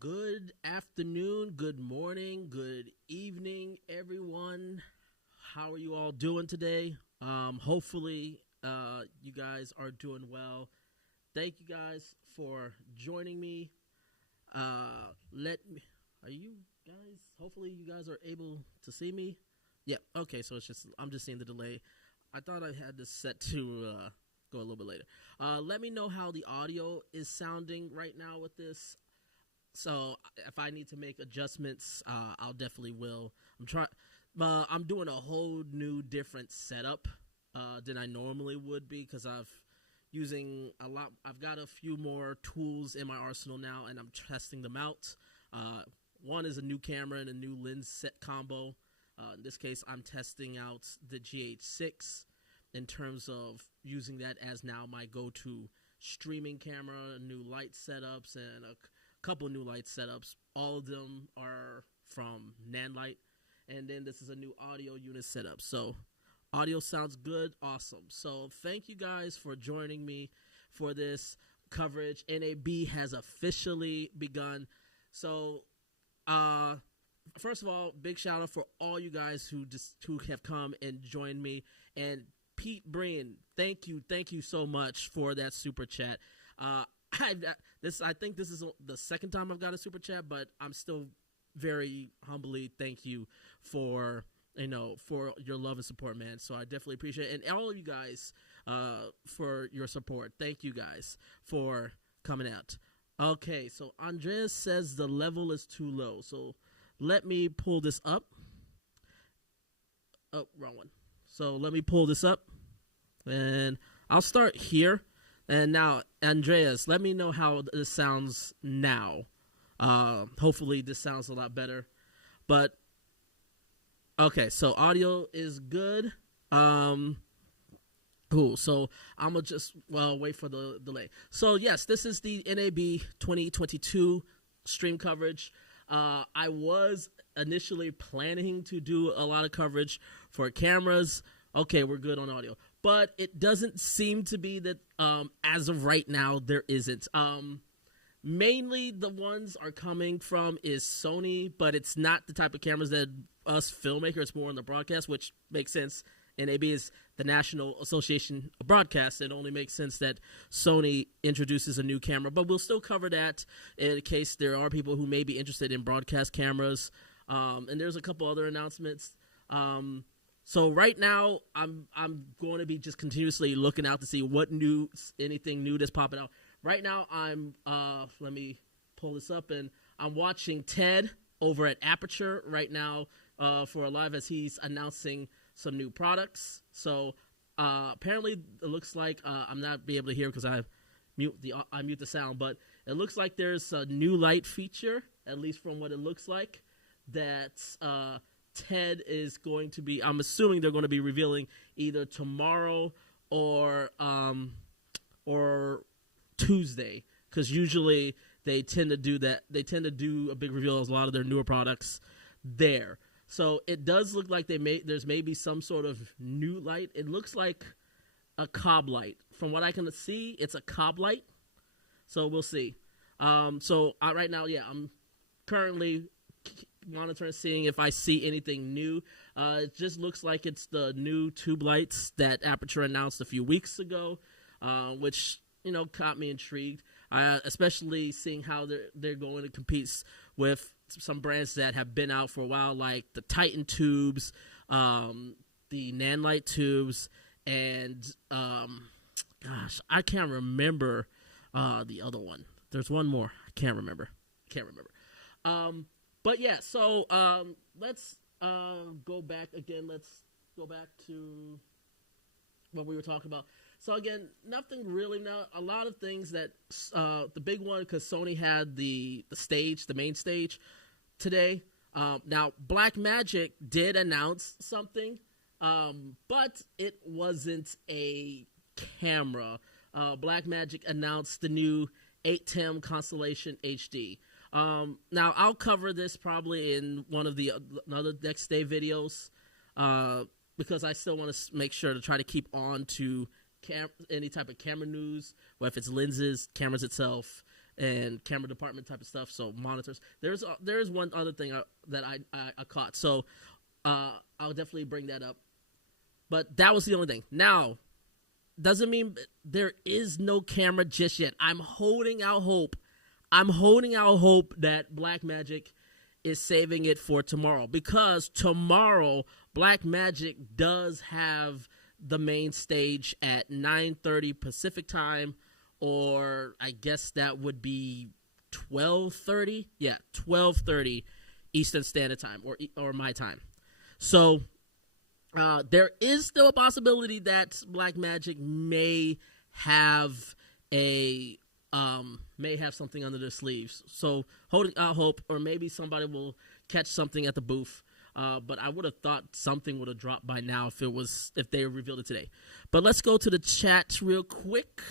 Good afternoon, good morning, good evening, everyone. How are you all doing today? Hopefully, you guys are doing well. Thank you guys for joining me. Are you guys, hopefully you guys are able to see me? Yeah, okay, so I'm just seeing the delay. I thought I had this set to go a little bit later. Let me know how the audio is sounding right now with this. So if I need to make adjustments, I'll definitely will. I'm doing a whole new different setup than I normally would be because I've got a few more tools in my arsenal now, and I'm testing them out. One is a new camera and a new lens set combo. In this case, I'm testing out the GH6 in terms of using that as now my go-to streaming camera, new light setups, and a couple of new light setups. All of them are from Nanlite, and then this is a new audio unit setup. So audio sounds good, awesome. So thank you guys for joining me for this coverage. NAB has officially begun. So first of all, big shout out for all you guys who have come and joined me. And Pete Breen, thank you so much for that super chat. I think this is the second time I've got a super chat, but I'm still very humbly thank you for your love and support, man. So I definitely appreciate it, and all of you guys for your support. Thank you guys for coming out. Okay, so Andreas says the level is too low, so let me pull this up. Oh, wrong one. So let me pull this up, and I'll start here. And now, Andreas, let me know how this sounds now. Hopefully this sounds a lot better. But, okay, so audio is good. Cool. So I'm going to just wait for the delay. So, yes, this is the NAB 2022 stream coverage. I was initially planning to do a lot of coverage for cameras. Okay, we're good on audio. But it doesn't seem to be that as of right now there isn't. Mainly the ones are coming from is Sony, but it's not the type of cameras that us filmmakers, more on the broadcast, which makes sense. NAB is the National Association of Broadcast. It only makes sense that Sony introduces a new camera, but we'll still cover that in case there are people who may be interested in broadcast cameras. And there's a couple other announcements. So right now, I'm going to be just continuously looking out to see anything new that's popping out. Right now, let me pull this up, and I'm watching Ted over at Aperture right now for a live as he's announcing some new products. So apparently, it looks like I'm not be able to hear because I mute the sound, but it looks like there's a new light feature, at least from what it looks like, that Ted is going to be, I'm assuming they're going to be revealing either tomorrow or Tuesday, because usually they tend to do that. They tend to do a big reveal of a lot of their newer products there. So it does look like there's maybe some sort of new light. It looks like a cob light. From what I can see, it's a cob light. So we'll see. Right now, I'm currently monitoring, seeing if I see anything new. It just looks like it's the new tube lights that Aperture announced a few weeks ago, which caught me intrigued. Especially seeing how they're going to compete with some brands that have been out for a while, like the Titan tubes, the Nanlite tubes, and I can't remember the other one. There's one more. I can't remember. But yeah, so let's go back again. Let's go back to what we were talking about. So again, nothing really. A lot of things that the big one, because Sony had the main stage today. Now Blackmagic did announce something, but it wasn't a camera. Blackmagic announced the new 810 Constellation HD. Now I'll cover this probably in one of the another next day videos because I still want to make sure to try to keep on to any type of camera news, whether it's lenses, cameras itself, and camera department type of stuff. So monitors. There's one other thing that I caught. So I'll definitely bring that up. But that was the only thing. Now, doesn't mean there is no camera just yet. I'm holding out hope. That Blackmagic is saving it for tomorrow, because tomorrow Blackmagic does have the main stage at 9:30 Pacific time, or I guess that would be 12:30. Yeah, 12:30 Eastern Standard Time, or my time. So there is still a possibility that Blackmagic may have something under their sleeves. So holding out hope, or maybe somebody will catch something at the booth. But I would have thought something would have dropped by now if they revealed it today. But let's go to the chat real quick.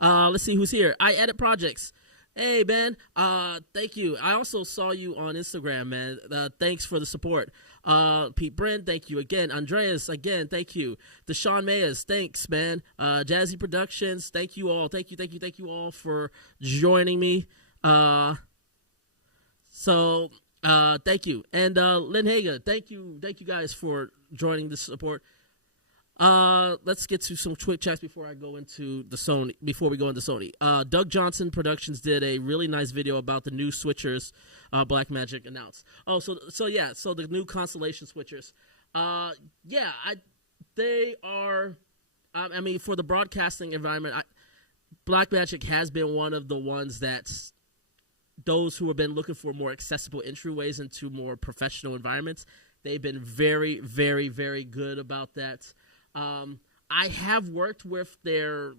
Let's see who's here. I edit projects. Hey, Ben. Thank you. I also saw you on Instagram, man. Thanks for the support. Pete Brent, thank you again. Andreas, again, thank you. Deshaun Mayers, thanks, man. Jazzy Productions, thank you all. Thank you all for joining me. Thank you. And Lynn Hager, thank you guys for joining the support. Let's get to some quick chats before we go into Sony. Doug Johnson Productions did a really nice video about the new switchers Blackmagic announced. Oh, so the new Constellation switchers. They are, I mean, for the broadcasting environment, Blackmagic has been one of the ones that's, those who have been looking for more accessible entryways into more professional environments, they've been very, very, very good about that. I have worked with their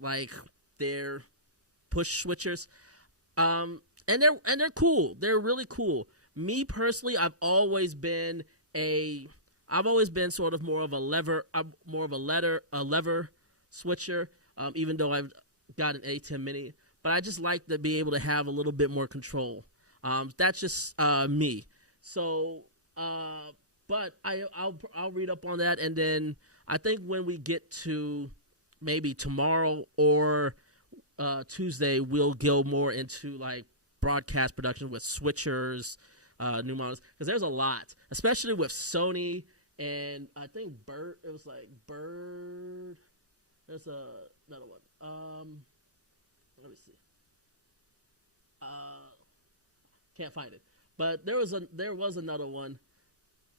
push switchers, and they're cool. They're really cool. Me personally, I've always been sort of more of a lever switcher. Even though I've got an A10 Mini, but I just like to be able to have a little bit more control. That's just me. So, but I'll read up on that, and then I think when we get to maybe tomorrow or Tuesday, we'll go more into like broadcast production with switchers, new models, because there's a lot, especially with Sony and I think Bird. It was like Bird. There's another one. Let me see. Can't find it, but there was another one.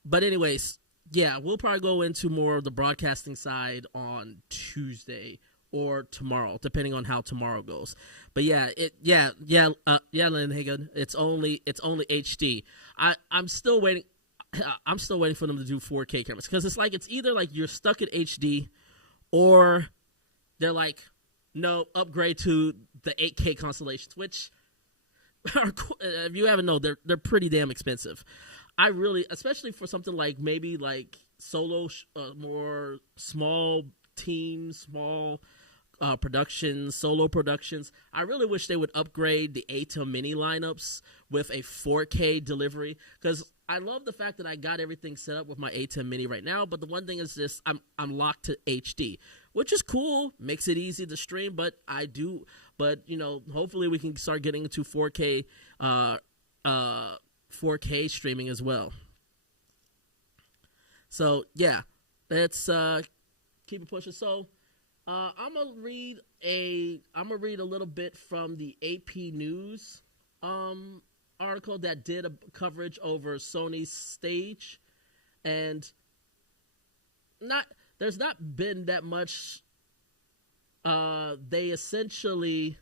But anyways, yeah, we'll probably go into more of the broadcasting side on Tuesday or tomorrow, depending on how tomorrow goes. But Lynn Hagen, it's only HD. I'm still waiting. I'm still waiting for them to do 4K cameras, because it's either like you're stuck at HD, or they're like, no, upgrade to the 8K constellations, which are, if you haven't known, they're pretty damn expensive. I really, especially for something like maybe like solo, more small teams, small productions, solo productions, I really wish they would upgrade the A10 Mini lineups with a 4K delivery, because I love the fact that I got everything set up with my A10 Mini right now, but the one thing is just I'm locked to HD, which is cool, makes it easy to stream, but hopefully we can start getting into 4K 4K streaming as well. So yeah, let's keep it pushing. So I'm gonna read a little bit from the AP News article that did a coverage over Sony's stage, and there's not been that much. They essentially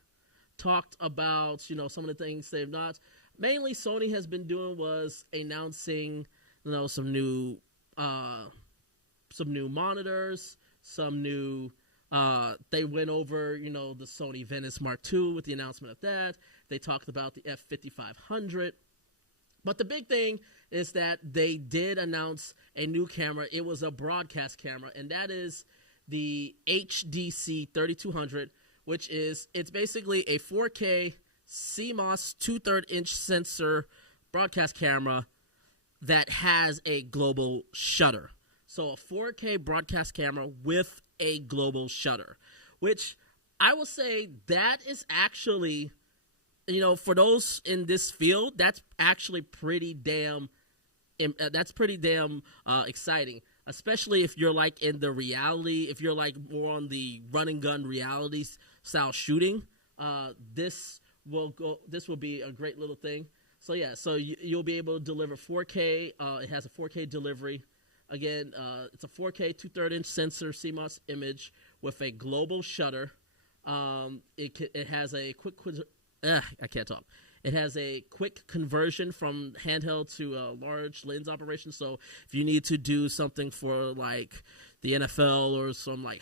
talked about some of the things they've not. Mainly, Sony has been doing was announcing some new monitors, some new. They went over the Sony Venice Mark II with the announcement of that. They talked about the F5500. But the big thing is that they did announce a new camera. It was a broadcast camera, and that is the HDC 3200, which it's basically a 4K CMOS 2/3 inch sensor broadcast camera that has a global shutter. So a 4K broadcast camera with a global shutter, which I will say that is actually for those in this field, that's actually pretty damn exciting, especially if you're like in the reality, if you're like more on the run and gun reality style shooting. This will be a great little thing. So yeah, so you'll be able to deliver 4K. It has a 4K delivery. Again, it's a 4K 2/3 inch sensor CMOS image with a global shutter. It has a quick I can't talk. It has a quick conversion from handheld to a large lens operation. So if you need to do something for like the NFL or some like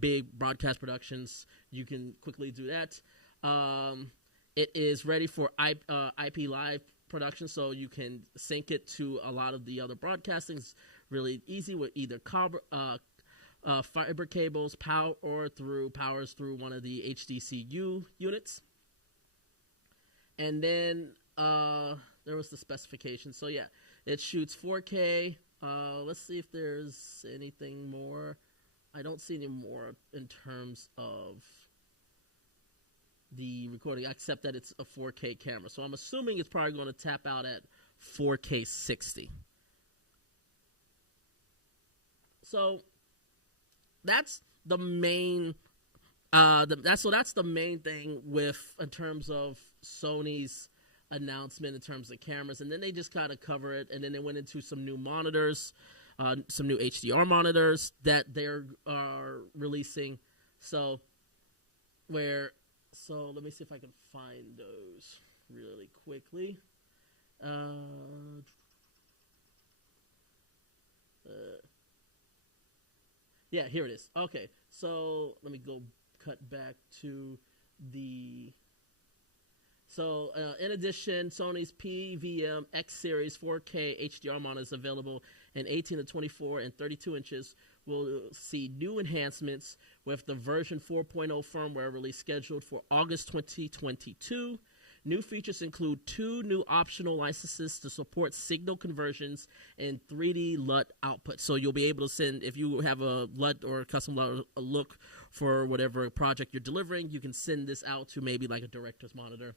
big broadcast productions, you can quickly do that. It is ready for IP live production, so you can sync it to a lot of the other broadcastings really easy with either fiber cables, powers through one of the HDCU units. And then there was the specification. So yeah, it shoots 4K. Let's see if there's anything more. I don't see any more in terms of the recording, except that it's a 4K camera. So I'm assuming it's probably going to tap out at 4K 60. So that's the main. That's the main thing in terms of Sony's announcement in terms of cameras, and then they just kind of cover it, and then they went into some new monitors, some new HDR monitors that they're releasing. So let me see if I can find those really quickly. Yeah, here it is. Okay, so let me go cut back to the. So, in addition, Sony's PVM X Series 4K HDR monitor is available in 18 to 24 and 32 inches. We'll see new enhancements with the version 4.0 firmware release scheduled for August 2022. New features include 2 new optional licenses to support signal conversions and 3D LUT output. So you'll be able to send, if you have a LUT or a custom LUT look for whatever project you're delivering, you can send this out to maybe like a director's monitor.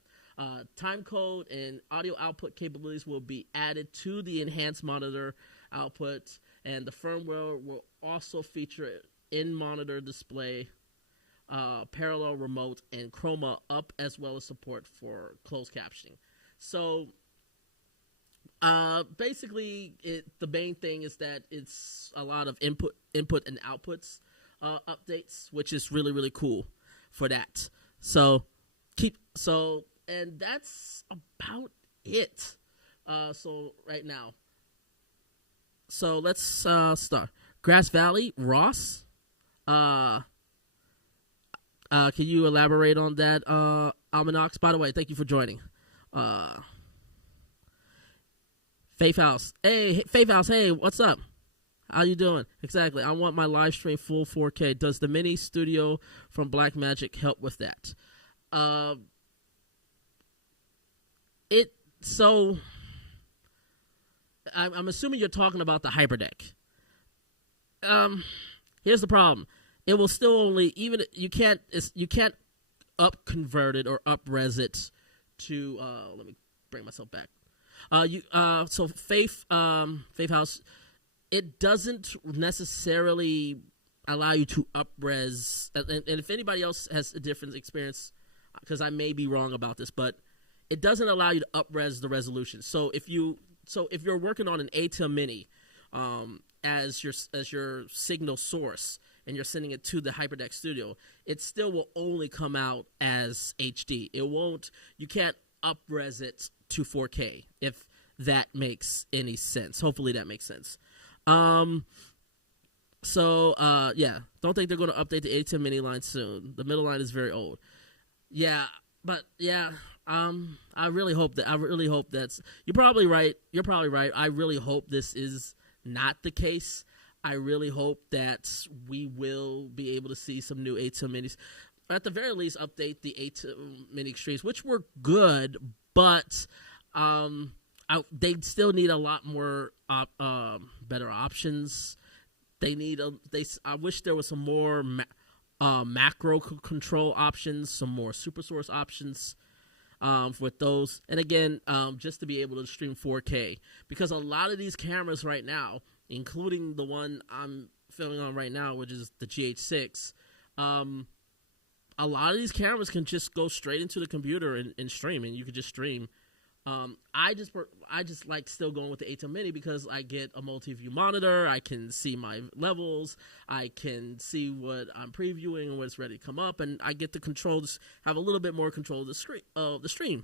Time code and audio output capabilities will be added to the enhanced monitor output, and the firmware will also feature in-monitor display, parallel remote, and chroma up, as well as support for closed captioning. So basically, the main thing is that it's a lot of input and outputs updates, which is really, really cool for that. And that's about it. So right now. So let's start. Grass Valley, Ross. Can you elaborate on that, Almanax? By the way, thank you for joining. Faith House. Hey, Faith House, hey, what's up? How you doing? Exactly. I want my live stream full 4K. Does the Mini Studio from Blackmagic help with that? I'm assuming you're talking about the HyperDeck. Here's the problem. It will still only, even you can't up convert it or up res it to let me bring myself back. So Faith House, it doesn't necessarily allow you to up res, and if anybody else has a different experience, because I may be wrong about this, but it doesn't allow you to up res the resolution. So if you're working on an ATEM Mini as your signal source, and you're sending it to the HyperDeck Studio, it still will only come out as HD. You can't up-res it to 4K, if that makes any sense. Hopefully that makes sense. Yeah, don't think they're going to update the ATEM Mini line soon. The middle line is very old. Yeah, but yeah, I really hope that's, you're probably right. I really hope this is not the case. I really hope that we will be able to see some new ATEM Minis. At the very least, update the ATEM Mini Extremes, which were good, but they still need a lot more better options. I wish there was some more macro control options, some more super source options. with those. And again, just to be able to stream 4K, because a lot of these cameras right now, including the one I'm filming on right now, which is the GH6, a lot of these cameras can just go straight into the computer and stream, and you can just stream. I just like still going with the ATEM Mini because I get a multi-view monitor. I can see my levels. I can see what I'm previewing and what's ready to come up, and I get to have a little bit more control of the stream.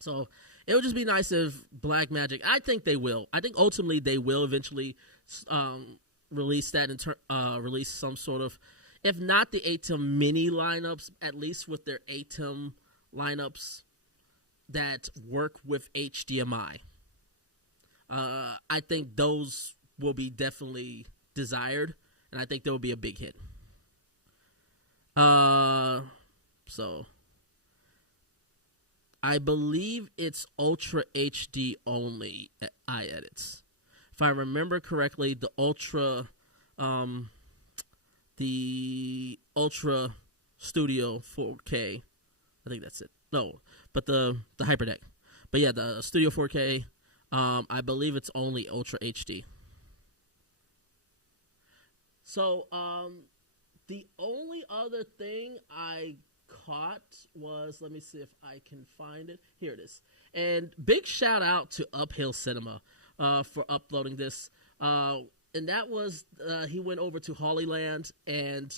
So it would just be nice if Blackmagic. I think they will. I think ultimately they will eventually release that release some sort of, if not the ATEM Mini lineups, at least with their ATEM lineups that work with HDMI. I think those will be definitely desired, and I think they will be a big hit. So I believe it's Ultra HD only at iEdits. If I remember correctly, the Ultra Studio 4K, I think that's it. No, but the HyperDeck. But yeah, the Studio 4K, I believe it's only Ultra HD. So, the only other thing I caught was, let me see if I can find it. Here it is. And big shout out to Uphill Cinema for uploading this. And that was, he went over to Hollyland, and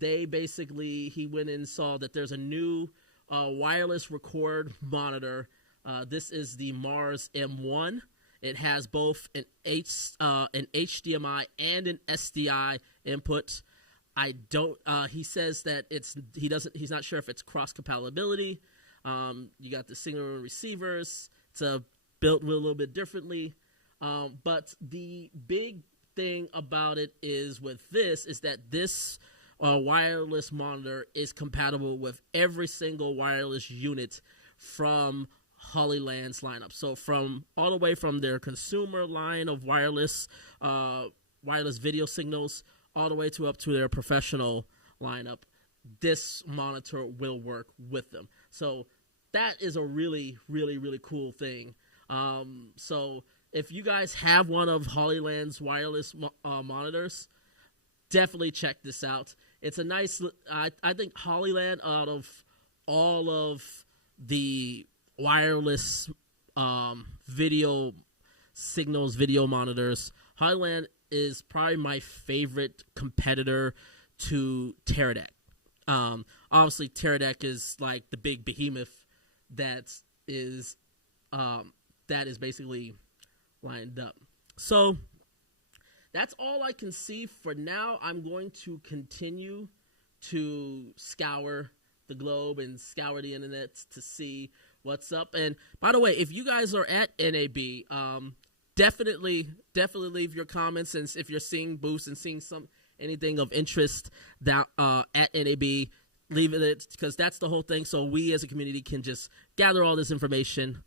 he went and saw that there's a new wireless record monitor. This is the Mars M1. It has both an HDMI and an SDI input. He says that he's not sure if it's cross compatibility. You got the single receivers. It's built a little bit differently. But the big thing about it is that this wireless monitor is compatible with every single wireless unit from Hollyland's lineup. So all the way from their consumer line of wireless video signals all the way up to their professional lineup, this monitor will work with them. So that is a really, really, really cool thing. So if you guys have one of Hollyland's wireless monitors, definitely check this out. It's a nice, I think Hollyland, out of all of the wireless video signals, video monitors, Hollyland is probably my favorite competitor to Teradek. Obviously, Teradek is like the big behemoth that is basically lined up. So that's all I can see for now. I'm going to continue to scour the globe and scour the internet to see what's up. And by the way, if you guys are at NAB, definitely leave your comments. And if you're seeing booths and seeing anything of interest that at NAB, leave it, because that's the whole thing. So we as a community can just gather all this information.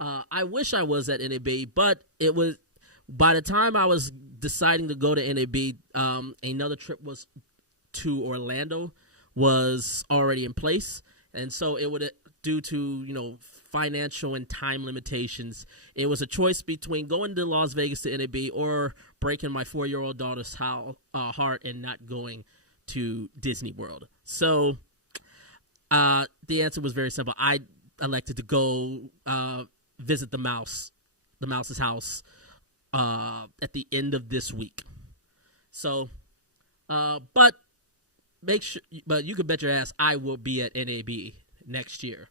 I wish I was at NAB, but it was, by the time I was deciding to go to NAB, another trip to Orlando was already in place. And so it would, due to, financial and time limitations, it was a choice between going to Las Vegas to NAB or breaking my 4-year-old daughter's heart and not going to Disney World. So the answer was very simple. I elected to go visit the mouse's house at the end of this week. So, but you can bet your ass I will be at NAB next year.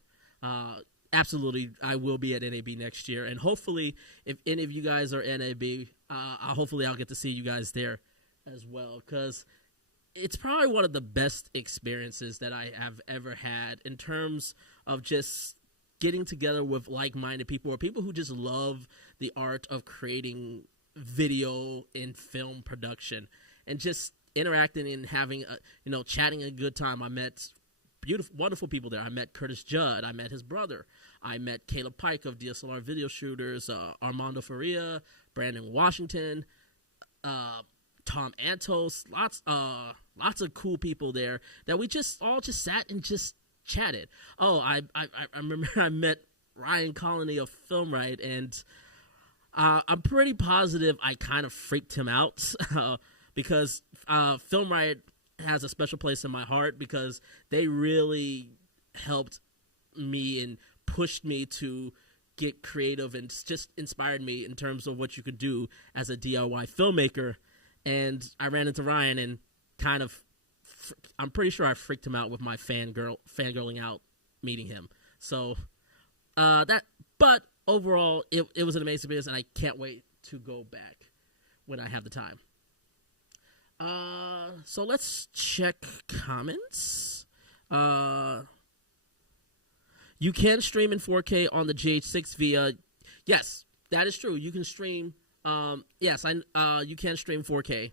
Absolutely, I will be at NAB next year, and hopefully, if any of you guys are NAB, hopefully I'll get to see you guys there as well, because it's probably one of the best experiences that I have ever had in terms of just getting together with like-minded people, or people who just love the art of creating video and film production, and just interacting and having chatting a good time. I met beautiful, wonderful people there. I met Curtis Judd. I met his brother. I met Caleb Pike of DSLR Video Shooters, Armando Faria, Brandon Washington, Tom Antos. Lots of cool people there that we just all sat and just chatted. Oh, I remember I met Ryan Colony of Filmrite, and I'm pretty positive I kind of freaked him out because Filmrite has a special place in my heart because they really helped me and pushed me to get creative and just inspired me in terms of what you could do as a DIY filmmaker. And I ran into Ryan and kind of, I'm pretty sure I freaked him out with my fangirling out meeting him. So but overall, it was an amazing business, and I can't wait to go back when I have the time. So let's check comments. You can stream in 4K on the GH6 via. Yes, that is true. You can stream. Yes, you can stream 4K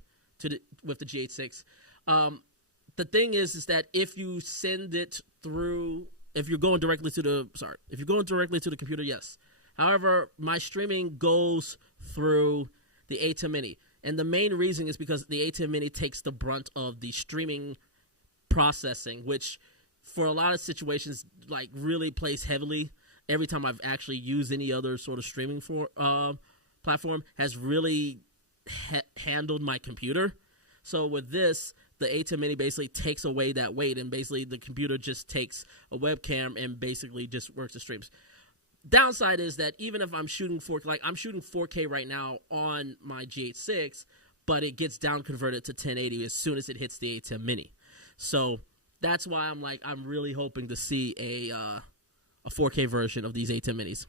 with the GH6. The thing is that if you send it through, if you're going directly to the computer, yes. However, my streaming goes through the A10 Mini, and the main reason is because the A10 Mini takes the brunt of the streaming processing, which for a lot of situations, like, really plays heavily. Every time I've actually used any other sort of streaming platform has really handled my computer. So with this, the A10 Mini basically takes away that weight, and basically the computer just takes a webcam and basically just works the streams. Downside is that even if I'm shooting 4K, like I'm shooting 4K right now on my GH6, but it gets down converted to 1080 as soon as it hits the A10 Mini. So that's why I'm really hoping to see a 4K version of these A10 Minis.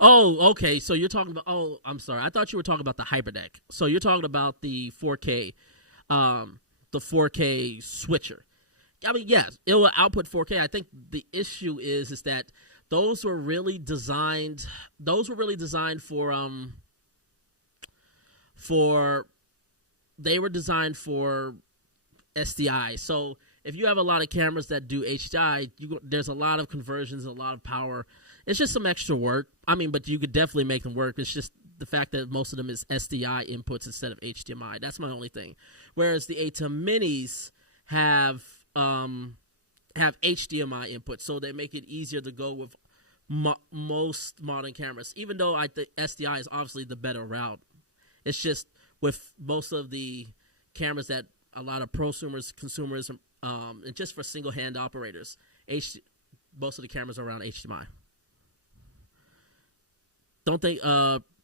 Oh, okay. So you're talking about. Oh, I'm sorry. I thought you were talking about the HyperDeck. So you're talking about the 4K, the 4K switcher. I mean, yes, it will output 4K. I think the issue is that those were really designed. Those were really designed they were designed for SDI. So if you have a lot of cameras that do HDI, there's a lot of conversions, a lot of power. It's just some extra work. I mean, but you could definitely make them work. It's just the fact that most of them is SDI inputs instead of HDMI. That's my only thing. Whereas the A10 Minis have HDMI inputs, so they make it easier to go with most modern cameras. Even though I think SDI is obviously the better route. It's just with most of the cameras that a lot of prosumers, consumers, and just for single-hand operators, most of the cameras are around HDMI.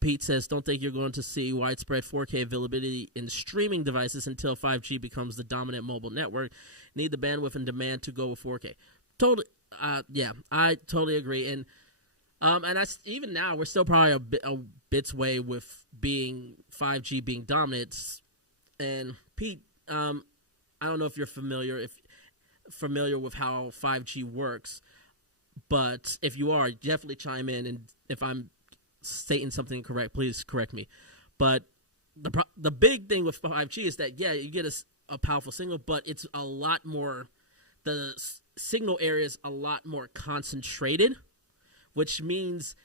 Pete says, don't think you're going to see widespread 4K availability in streaming devices until 5G becomes the dominant mobile network. Need the bandwidth and demand to go with 4K. Totally, yeah, I totally agree. And even now, we're still probably a bit's way with 5G being dominant. And Pete, I don't know if you're familiar with how 5G works, but if you are, definitely chime in. And if I'm stating something incorrect, please correct me. But the big thing with 5G is that, yeah, you get a powerful signal, but it's a lot more, the signal area is a lot more concentrated, which means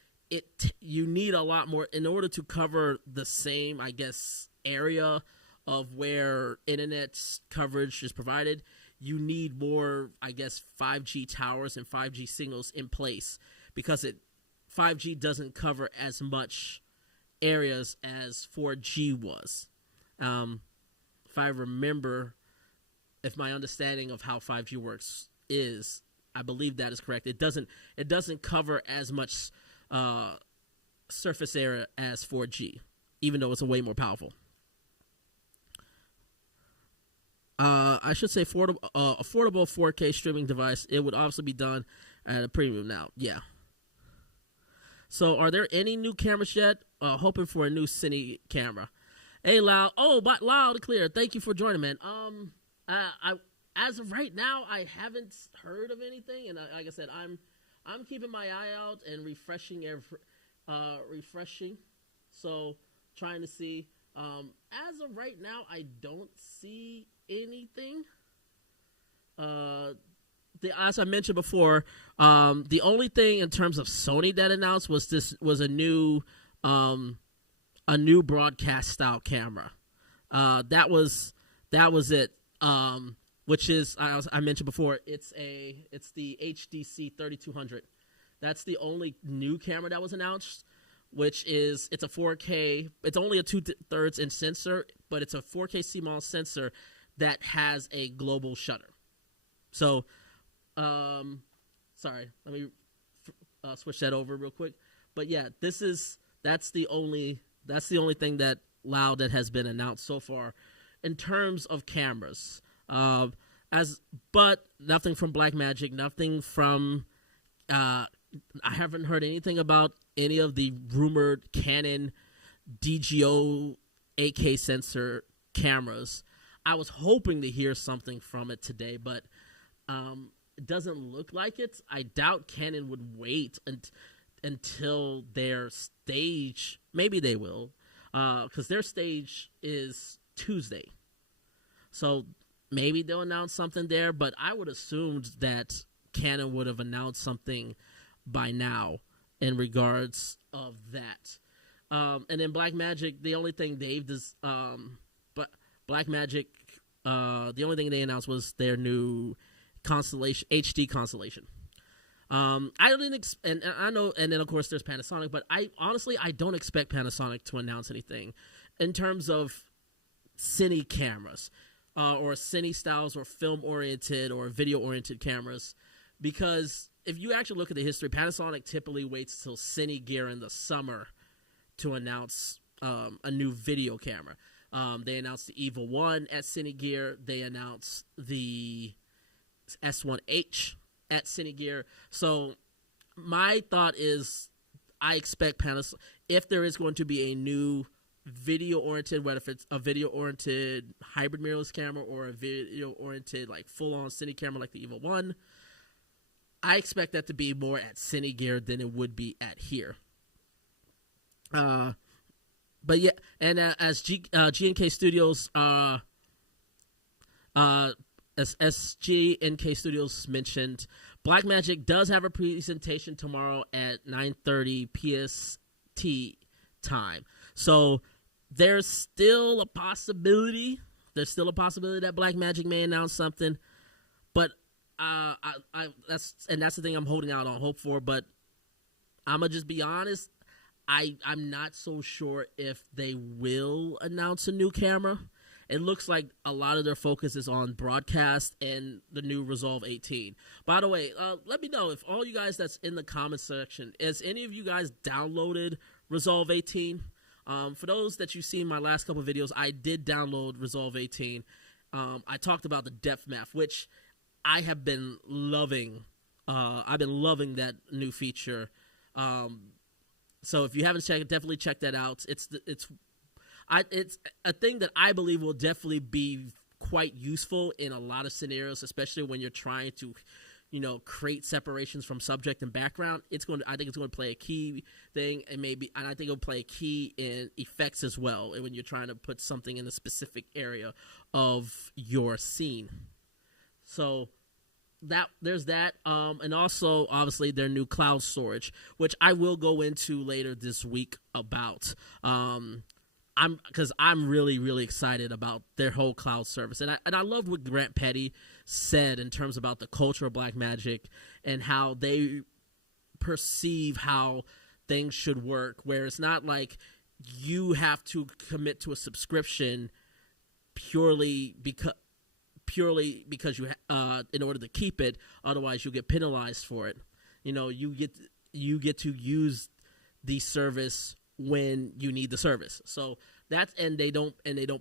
you need a lot more in order to cover the same, I guess, area of where internet coverage is provided. You need more, I guess, 5G towers and 5G signals in place because 5G doesn't cover as much areas as 4G was. If I remember, if my understanding of how 5G works is, I believe that is correct. It doesn't cover as much surface area as 4G, even though it's a way more powerful. I should say affordable 4K streaming device. It would obviously be done at a premium now. Yeah. So, are there any new cameras yet? Hoping for a new Cine camera. Hey, Lau. Oh, but loud and clear. Thank you for joining, man. As of right now, I haven't heard of anything, and like I said, I'm keeping my eye out and refreshing. So, trying to see. As of right now, I don't see anything. As I mentioned before, the only thing in terms of Sony that announced was a new broadcast style camera. That was that was it. Which is I mentioned before, it's the HDC 3200. That's the only new camera that was announced, which is it's a 4K. It's only a 2/3 inch sensor, but it's a 4K CMOS sensor that has a global shutter. So, sorry, let me switch that over real quick. But yeah, that's the only thing that loud that has been announced so far in terms of cameras. But nothing from Blackmagic, nothing from. I haven't heard anything about any of the rumored Canon DGO 8K sensor cameras. I was hoping to hear something from it today, but it doesn't look like it. I doubt Canon would wait until their stage. Maybe they will, because their stage is Tuesday. So maybe they'll announce something there, but I would assume that Canon would have announced something by now in regards of that. And then Blackmagic, the only thing Blackmagic, the only thing they announced was their new Constellation HD Constellation. I didn't and I know, and then of course there's Panasonic, but I don't expect Panasonic to announce anything in terms of cine cameras, or cine styles, or film oriented or video oriented cameras, because if you actually look at the history, Panasonic typically waits till cine gear in the summer to announce a new video camera. They announced the Evo 1 at Cine Gear. They announced the S1H at Cine Gear. So my thought is I expect Panasonic, if there is going to be a new video-oriented, whether if it's a video-oriented hybrid mirrorless camera or a video-oriented like full-on Cine camera like the Evo 1, I expect that to be more at Cine Gear than it would be at here. But yeah, and as G&K Studios, as SGNK Studios mentioned, Blackmagic does have a presentation tomorrow at 9:30 PST time. So there's still a possibility. That's the Blackmagic may announce something, but that's the thing I'm holding out on hope for. But I'm gonna just be honest. I'm not so sure if they will announce a new camera. It looks like a lot of their focus is on broadcast and the new Resolve 18. By the way, let me know if all you guys that's in the comment section, has any of you guys downloaded Resolve 18? For those that you've seen my last couple of videos, I did download Resolve 18. I talked about the depth map, which I have been loving. I've been loving that new feature. So if you haven't checked it, definitely check that out. It's a thing that I believe will definitely be quite useful in a lot of scenarios, especially when you're trying to, create separations from subject and background. I think it's going to play a key thing, and I think it'll play a key in effects as well, and when you're trying to put something in a specific area of your scene. So there's that, and also obviously their new cloud storage, which I will go into later this week about. Because I'm really, really excited about their whole cloud service, and I loved what Grant Petty said in terms about the culture of Blackmagic and how they perceive how things should work, where it's not like you have to commit to a subscription purely because you in order to keep it, otherwise you'll get penalized for it. You get to use the service when you need the service. So and they don't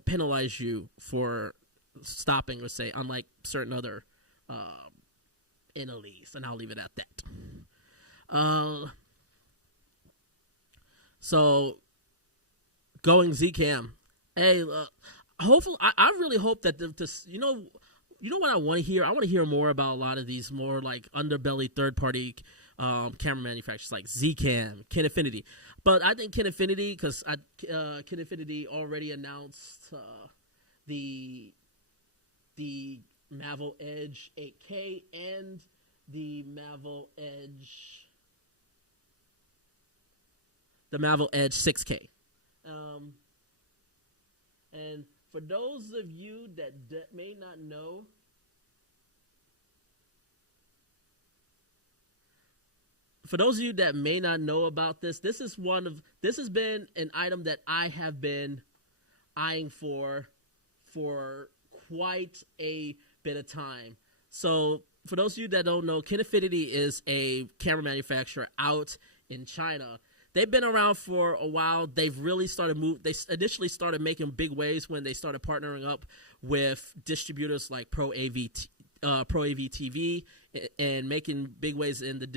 penalize you for stopping, or say, unlike certain other NLEs, and I'll leave it at that. So going Zcam, hey, hopefully, I really hope that you know what I want to hear. I want to hear more about a lot of these more like underbelly third-party camera manufacturers like Zcam, Kinefinity. But I think Kinefinity, because Kinefinity already announced the Mavo Edge 8K and the Mavo Edge 6K. And for those of you that may not know, about this, this has been an item that I have been eyeing for quite a bit of time. So for those of you that don't know, Kinefinity is a camera manufacturer out in China. They've been around for a while. They've really they initially started making big waves when they started partnering up with distributors like Pro AV TV and making big waves in the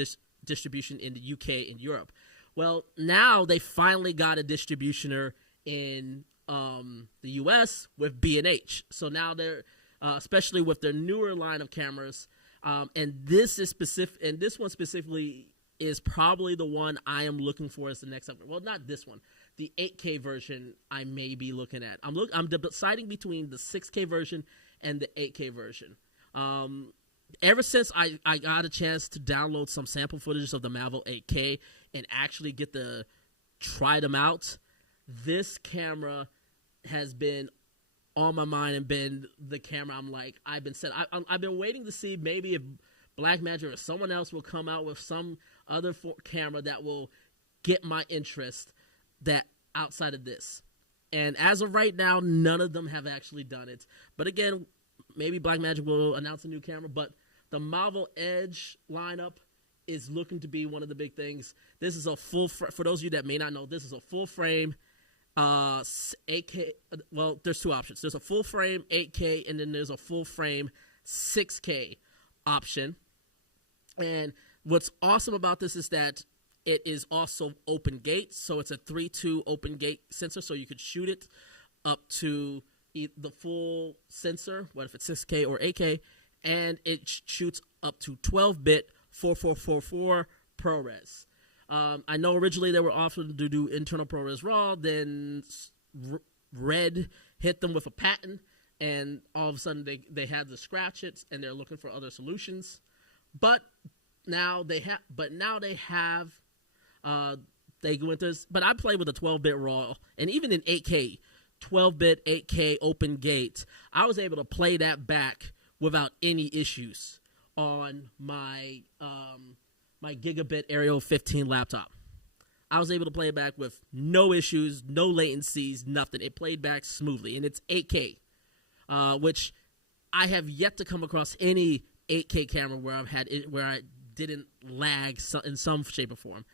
distribution in the UK and Europe. Well, now they finally got a distributor in the US with B&H. So now they're especially with their newer line of cameras, and this one specifically is probably the one I am looking for as the next upgrade. Well, not this one. The 8K version I may be looking at. I'm deciding between the 6K version and the 8K version. Ever since I got a chance to download some sample footage of the Mavo 8K and actually get to try them out, this camera has been on my mind and been the camera I've been waiting to see maybe if Blackmagic or someone else will come out with some other camera that will get my interest that outside of this. And as of right now, none of them have actually done it. But again, maybe Blackmagic will announce a new camera, but the Mavo Edge lineup is looking to be one of the big things. This is a for those of you that may not know, this is a full frame 8K. Well, there's two options. There's a full frame 8K, and then there's a full frame 6K option. And what's awesome about this is that it is also open gate. So it's a 3.2 open gate sensor, so you could shoot it up to the full sensor, what if it's 6K or 8K, and it shoots up to 12-bit 4444 ProRes. I know originally they were offered to do internal ProRes RAW, then Red hit them with a patent, and all of a sudden they had to scratch it, and they're looking for other solutions. But now they have. They go into this. But I played with a 12-bit RAW, and even in 8K, 12-bit 8K open gate, I was able to play that back without any issues on my my Gigabit Aerial 15 laptop. I was able to play it back with no issues, no latencies, nothing. It played back smoothly, and it's 8K, which I have yet to come across any 8K camera where I didn't lag in some shape or form.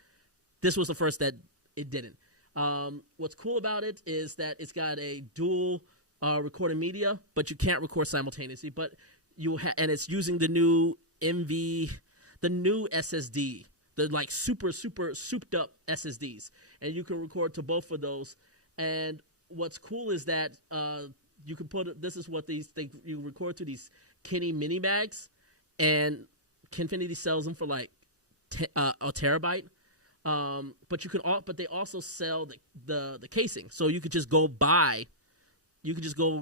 This was the first that it didn't. What's cool about it is that it's got a dual recording media, but you can't record simultaneously. But and it's using the new the new SSD, the super souped up SSDs, and you can record to both of those. And what's cool is that you can this is what you record to these Kinefinity mini bags, and Kinefinity sells them for a terabyte. But they also sell the casing, so you could just go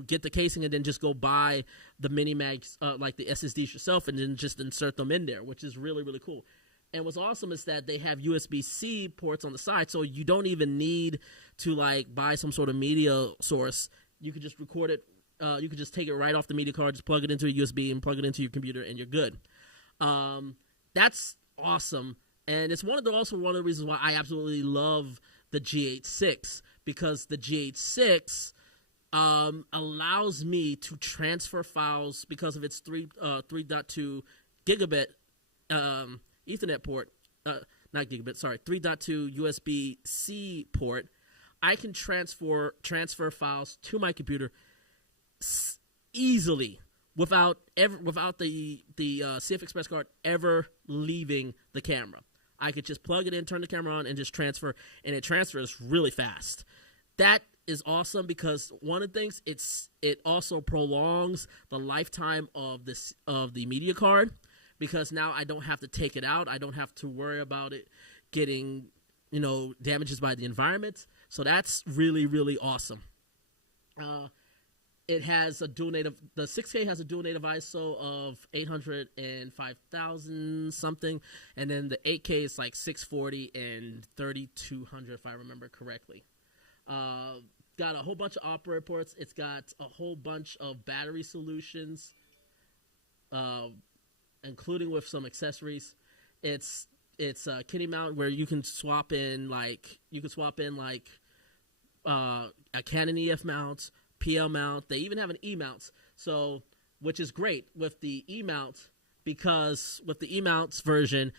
get the casing and then just go buy the mini mags, like the SSDs yourself, and then just insert them in there, which is really, really cool. And what's awesome is that they have USB-C ports on the side, so you don't even need to buy some sort of media source. You could just record it. You could just take it right off the media card, just plug it into a USB and plug it into your computer, and you're good. That's awesome. And it's also one of the reasons why I absolutely love the G8.6, because the G8.6 allows me to transfer files because of its 3.2 gigabit Ethernet port, not gigabit, sorry, 3.2 USB-C port. I can transfer files to my computer easily without the CF Express card ever leaving the camera. I could just plug it in, turn the camera on, and just transfer, and it transfers really fast. That is awesome because one of the things, it also prolongs the lifetime of the media card, because now I don't have to take it out. I don't have to worry about it getting damages by the environment. So that's really, really awesome. It has the 6K has a dual native ISO of 805,000 something, and then the 8K is 640 and 3200 if I remember correctly. Got a whole bunch of operator ports. It's got a whole bunch of battery solutions, including with some accessories. It's a kitty mount where you can swap in a Canon EF mount, PL mount. They even have an E mount, so which is great with the E mount, because with the E mounts version,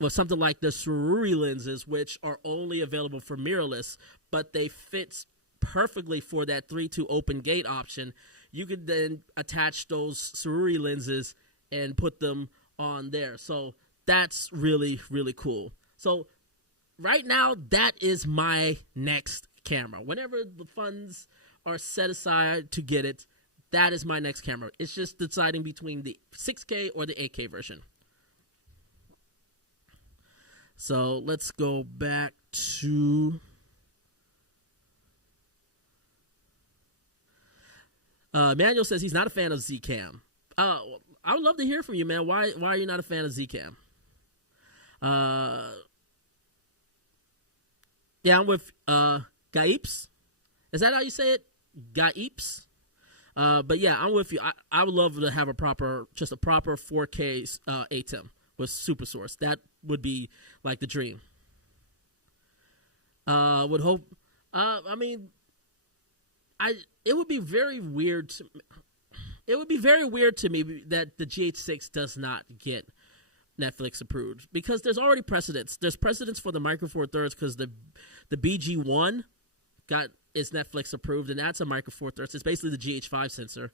with something like the Sururi lenses, which are only available for mirrorless, but they fit perfectly for that 3.2 open gate option. You could then attach those Sururi lenses and put them on there. So that's really, really cool. So right now, that is my next camera. Whenever the funds are set aside to get it, that is my next camera. It's just deciding between the 6K or the 8K version. So let's go back to Manuel says he's not a fan of Zcam. I would love to hear from you, man. Why are you not a fan of Zcam? Yeah, I'm with Gaeps. Is that how you say it? Gaeps? But yeah, I'm with you. I would love to have a proper 4K ATEM with Super Source. That would be like the dream. Would hope. I mean, it would be very weird. It would be very weird to me that the GH6 does not get Netflix approved, because there's already precedents. There's precedents for the Micro Four Thirds, because the BG1 is Netflix approved, and that's a Micro Four Thirds. It's basically the GH5 sensor.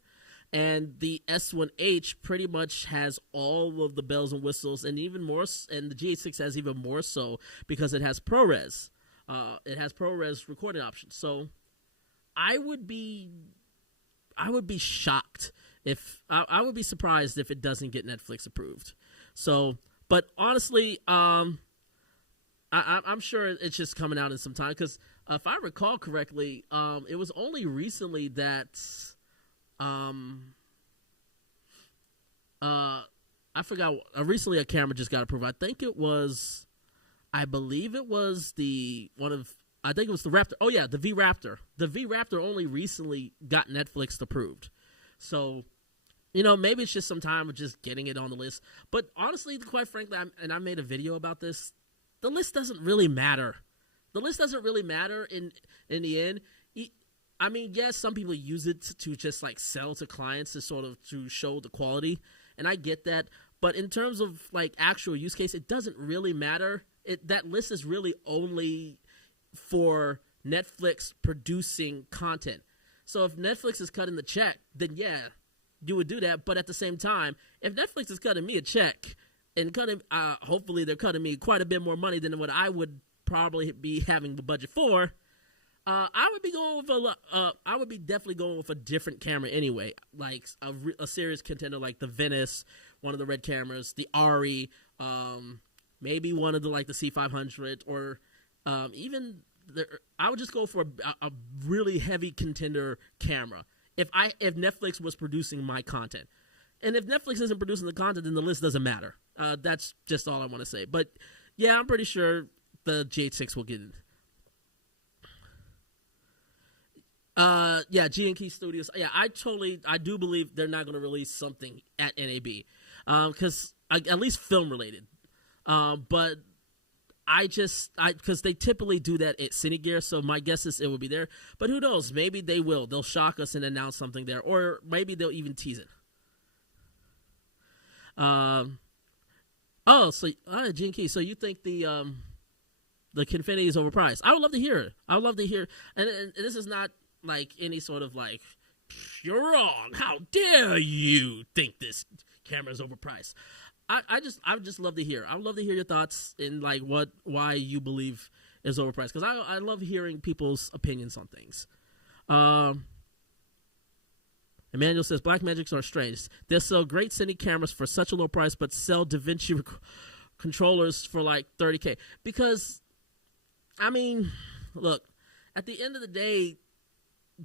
And the S1H pretty much has all of the bells and whistles, and even more. And the GH6 has even more so, because it has ProRes. It has ProRes recording options. So I would be shocked if I would be surprised if it doesn't get Netflix approved. So, but honestly, I'm sure it's just coming out in some time, because if I recall correctly, it was only recently that I forgot. Recently, a camera just got approved. I believe it was the Raptor. Oh yeah, the V Raptor. The V Raptor only recently got Netflix approved. So, maybe it's just some time of just getting it on the list. But honestly, quite frankly, I made a video about this. The list doesn't really matter. The list doesn't really matter in the end. I mean, yes, some people use it to just like sell to clients to show the quality, and I get that. But in terms of like actual use case, it doesn't really matter. That list is really only for Netflix producing content. So if Netflix is cutting the check, then yeah, you would do that. But at the same time, if Netflix is cutting me a check and hopefully they're cutting me quite a bit more money than what I would probably be having the budget for, I would be definitely going with a different camera anyway, like a serious contender like the Venice, one of the red cameras, the Ari, maybe one of the C500, or even I would just go for a really heavy contender camera if Netflix was producing my content. And if Netflix isn't producing the content, then the list doesn't matter. That's just all I want to say. But yeah, I'm pretty sure the GH6 will get it. Yeah, G&K Studios. Yeah, I do believe they're not going to release something at NAB, because at least film related. But because they typically do that at Cinegear, so my guess is it will be there. But who knows? Maybe they will. They'll shock us and announce something there, or maybe they'll even tease it. G&K. So you think the Kinefinity is overpriced? I would love to hear it. I would love to hear. And this is not like any sort of like, you're wrong. How dare you think this camera is overpriced? I would just love to hear. I would love to hear your thoughts in like why you believe is overpriced, because I love hearing people's opinions on things. Emmanuel says Blackmagics are strange. They sell great Cine cameras for such a low price, but sell DaVinci controllers for like $30K. Because, I mean, look, at the end of the day,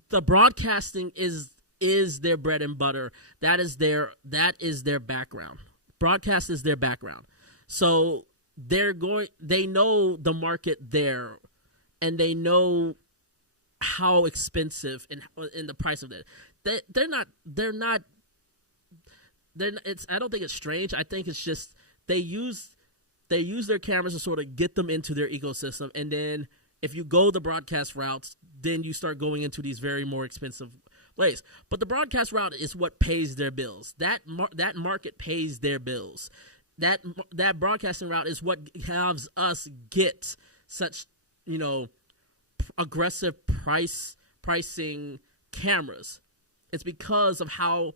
the broadcasting is their bread and butter. That is their background. Broadcast is their background. So they know the market there, and they know how expensive in the price of it. They're not. It's. I don't think it's strange. I think it's just they use their cameras to sort of get them into their ecosystem, and then if you go the broadcast routes, then you start going into these very more expensive ways. But the broadcast route is what pays their bills. That market pays their bills. That broadcasting route is what helps us get such, aggressive pricing cameras. It's because of how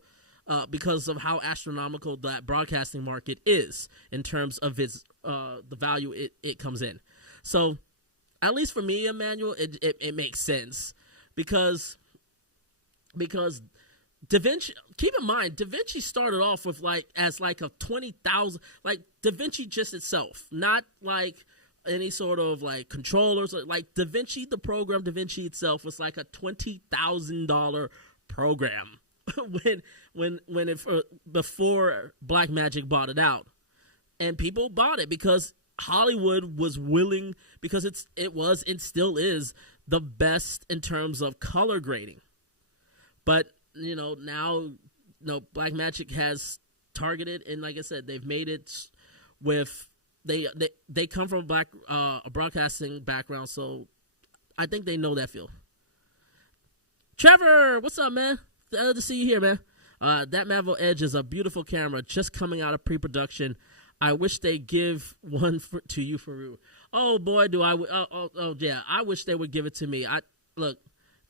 astronomical that broadcasting market is in terms of its the value it comes in. So, at least for me, Emmanuel, it makes sense because DaVinci. Keep in mind, DaVinci started off with as a 20,000, DaVinci just itself, not like any sort of controllers. Like DaVinci, the program DaVinci itself was like a $20,000 program before Blackmagic bought it out, and people bought it because Hollywood was willing, because it was and still is the best in terms of color grading. But now Blackmagic has targeted, and like I said, they've made it with they come from a broadcasting background, so I think they know that feel. Trevor, what's up, man? Glad to see you here, man. That Mavo Edge is a beautiful camera, just coming out of pre-production. I wish they give one to you, Faru. Oh boy, do I! Oh yeah, I wish they would give it to me. Look,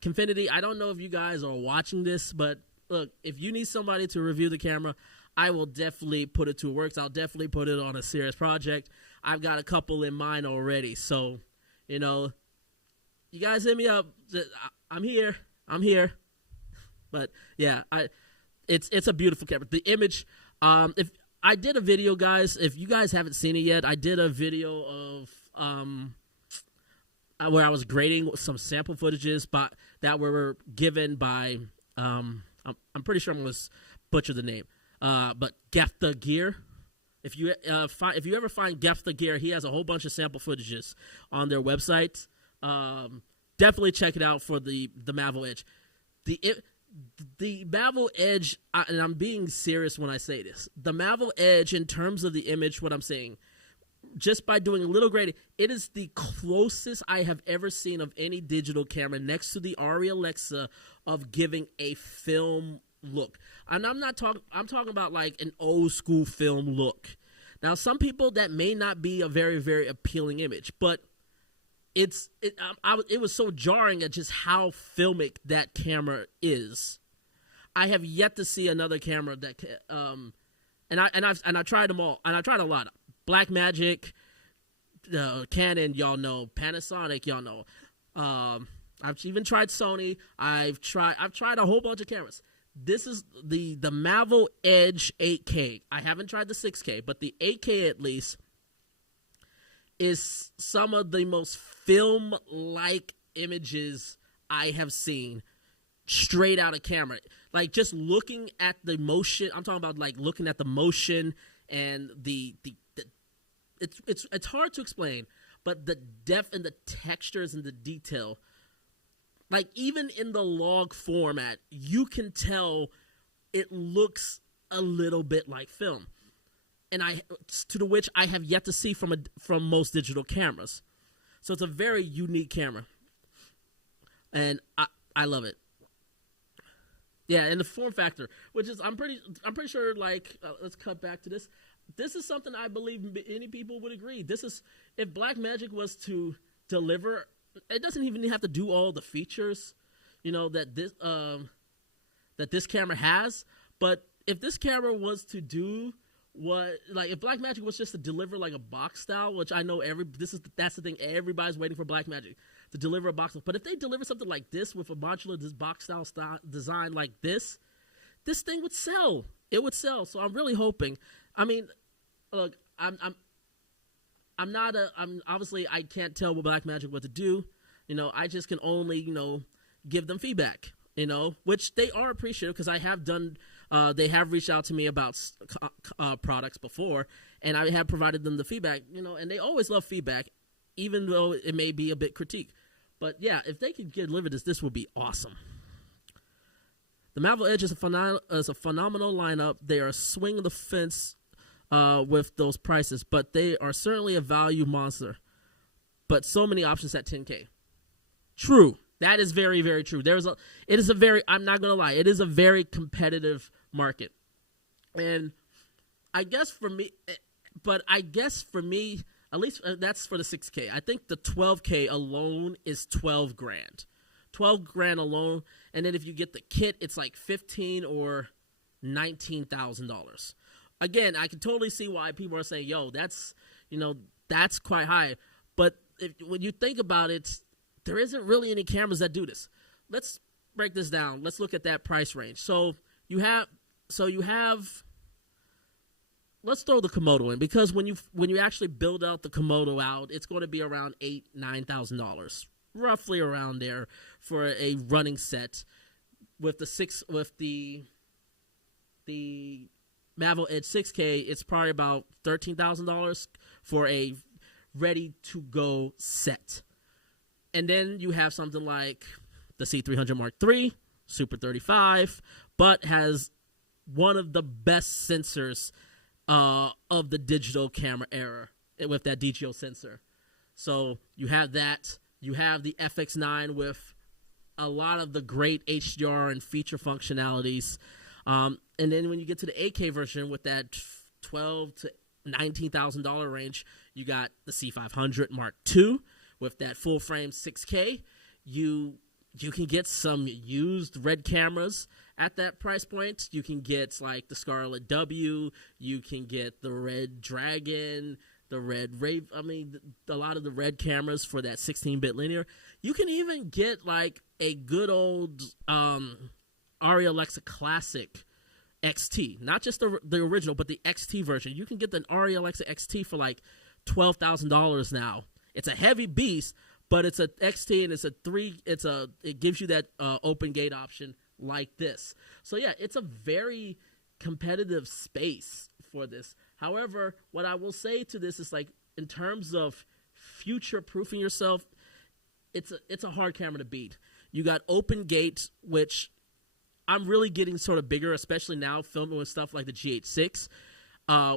Kinefinity, I don't know if you guys are watching this, but look, if you need somebody to review the camera, I will definitely put it to works. I'll definitely put it on a serious project. I've got a couple in mind already, so you guys hit me up. I'm here. But yeah, it's a beautiful camera. The image, if I did a video, guys, if you guys haven't seen it yet, I did a video of where I was grading some sample footages that were given by I'm pretty sure I'm going to butcher the name, but Gefta Gear. If you ever find Gefta Gear, he has a whole bunch of sample footages on their website. Definitely check it out for the Mavo Edge. The Mavo Edge, and I'm being serious when I say this, the Mavo Edge, in terms of the image, what I'm saying, just by doing a little grading, it is the closest I have ever seen of any digital camera next to the Arri Alexa of giving a film look. And I'm talking about like an old school film look. Now, some people, that may not be a very, very appealing image, but it was so jarring at just how filmic that camera is. I have yet to see another camera that and I tried them all, and I tried a lot. Blackmagic, Canon, y'all know. Panasonic, y'all know. I've even tried Sony. I've tried a whole bunch of cameras. This is the Mavo Edge 8K. I haven't tried the 6K, but the 8K at least is some of the most film-like images I have seen straight out of camera. Like, just looking at the motion, I'm talking about like looking at the motion and it's hard to explain, but the depth and the textures and the detail, like even in the log format, you can tell it looks a little bit like film. And to which I have yet to see from most digital cameras. So it's a very unique camera, and I love it. Yeah, and the form factor, which is I'm pretty sure. Like, let's cut back to this. This is something I believe many people would agree. This is, if Blackmagic was to deliver, it doesn't even have to do all the features, that this camera has. But if this camera was to do if Blackmagic was just to deliver like a box style, which I know that's the thing, everybody's waiting for Blackmagic to deliver a box. But if they deliver something like this with a modular box style design like this thing would sell. It would sell. So I'm really hoping. I mean, look, I'm obviously I can't tell Blackmagic what to do. I just can only, give them feedback, which they are appreciative, because I have done. They have reached out to me about products before, and I have provided them the feedback, and they always love feedback, even though it may be a bit critique. But yeah, if they could deliver this would be awesome. The Mavo Edge is a phenomenal lineup. They are swinging the fence with those prices, but they are certainly a value monster. But so many options at $10K. True. That is very, very true. I'm not going to lie, it is a very competitive market. And I guess for me, at least that's for the 6K. I think the 12K alone is $12,000. $12,000 alone. And then if you get the kit, it's like $15,000 or $19,000. Again, I can totally see why people are saying, yo, that's quite high. But when you think about it, there isn't really any cameras that do this. Let's break this down. Let's look at that price range. So you have let's throw the Komodo in, because when you actually build out the Komodo out, it's going to be around $8,000-$9,000, roughly around there for a running set. With the Mavo Edge 6K, it's probably about $13,000 for a ready-to-go set. And then you have something like the C300 Mark III, Super 35, but has one of the best sensors of the digital camera era with that DGO sensor. So you have that. You have the FX9 with a lot of the great HDR and feature functionalities. And then when you get to the 8K version with that $12,000 to $19,000 range, you got the C500 Mark II with that full frame 6K. You can get some used red cameras at that price point. You can get like the Scarlet W. You can get the Red Dragon, the Red Rave. I mean, a lot of the red cameras for that 16-bit linear. You can even get like a good old Arri Alexa Classic XT, not just the original, but the XT version. You can get the Arri Alexa XT for like $12,000 now. It's a heavy beast, but it's a XT and it gives you that open gate option like this. So yeah, it's a very competitive space for this. However, what I will say to this is, like, in terms of future proofing yourself, it's a hard camera to beat. You got open gate, which I'm really getting sort of bigger, especially now filming with stuff like the GH6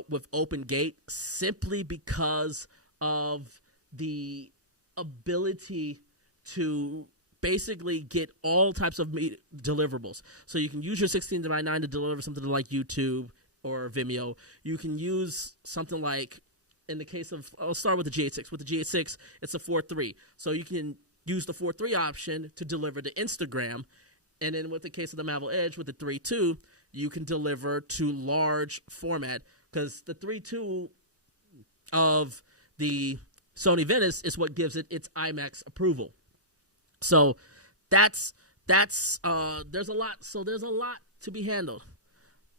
with open gate, simply because of the ability to basically get all types of deliverables. So you can use your 16:9 to deliver something like YouTube or Vimeo. You can use something like, in the case of, I'll start with the GH6. With the GH6, it's a 4.3. So you can use the 4.3 option to deliver to Instagram. And then with the case of the Mavo Edge, with the 3.2, you can deliver to large format, because the 3.2 of the Sony Venice is what gives it its IMAX approval. So there's a lot to be handled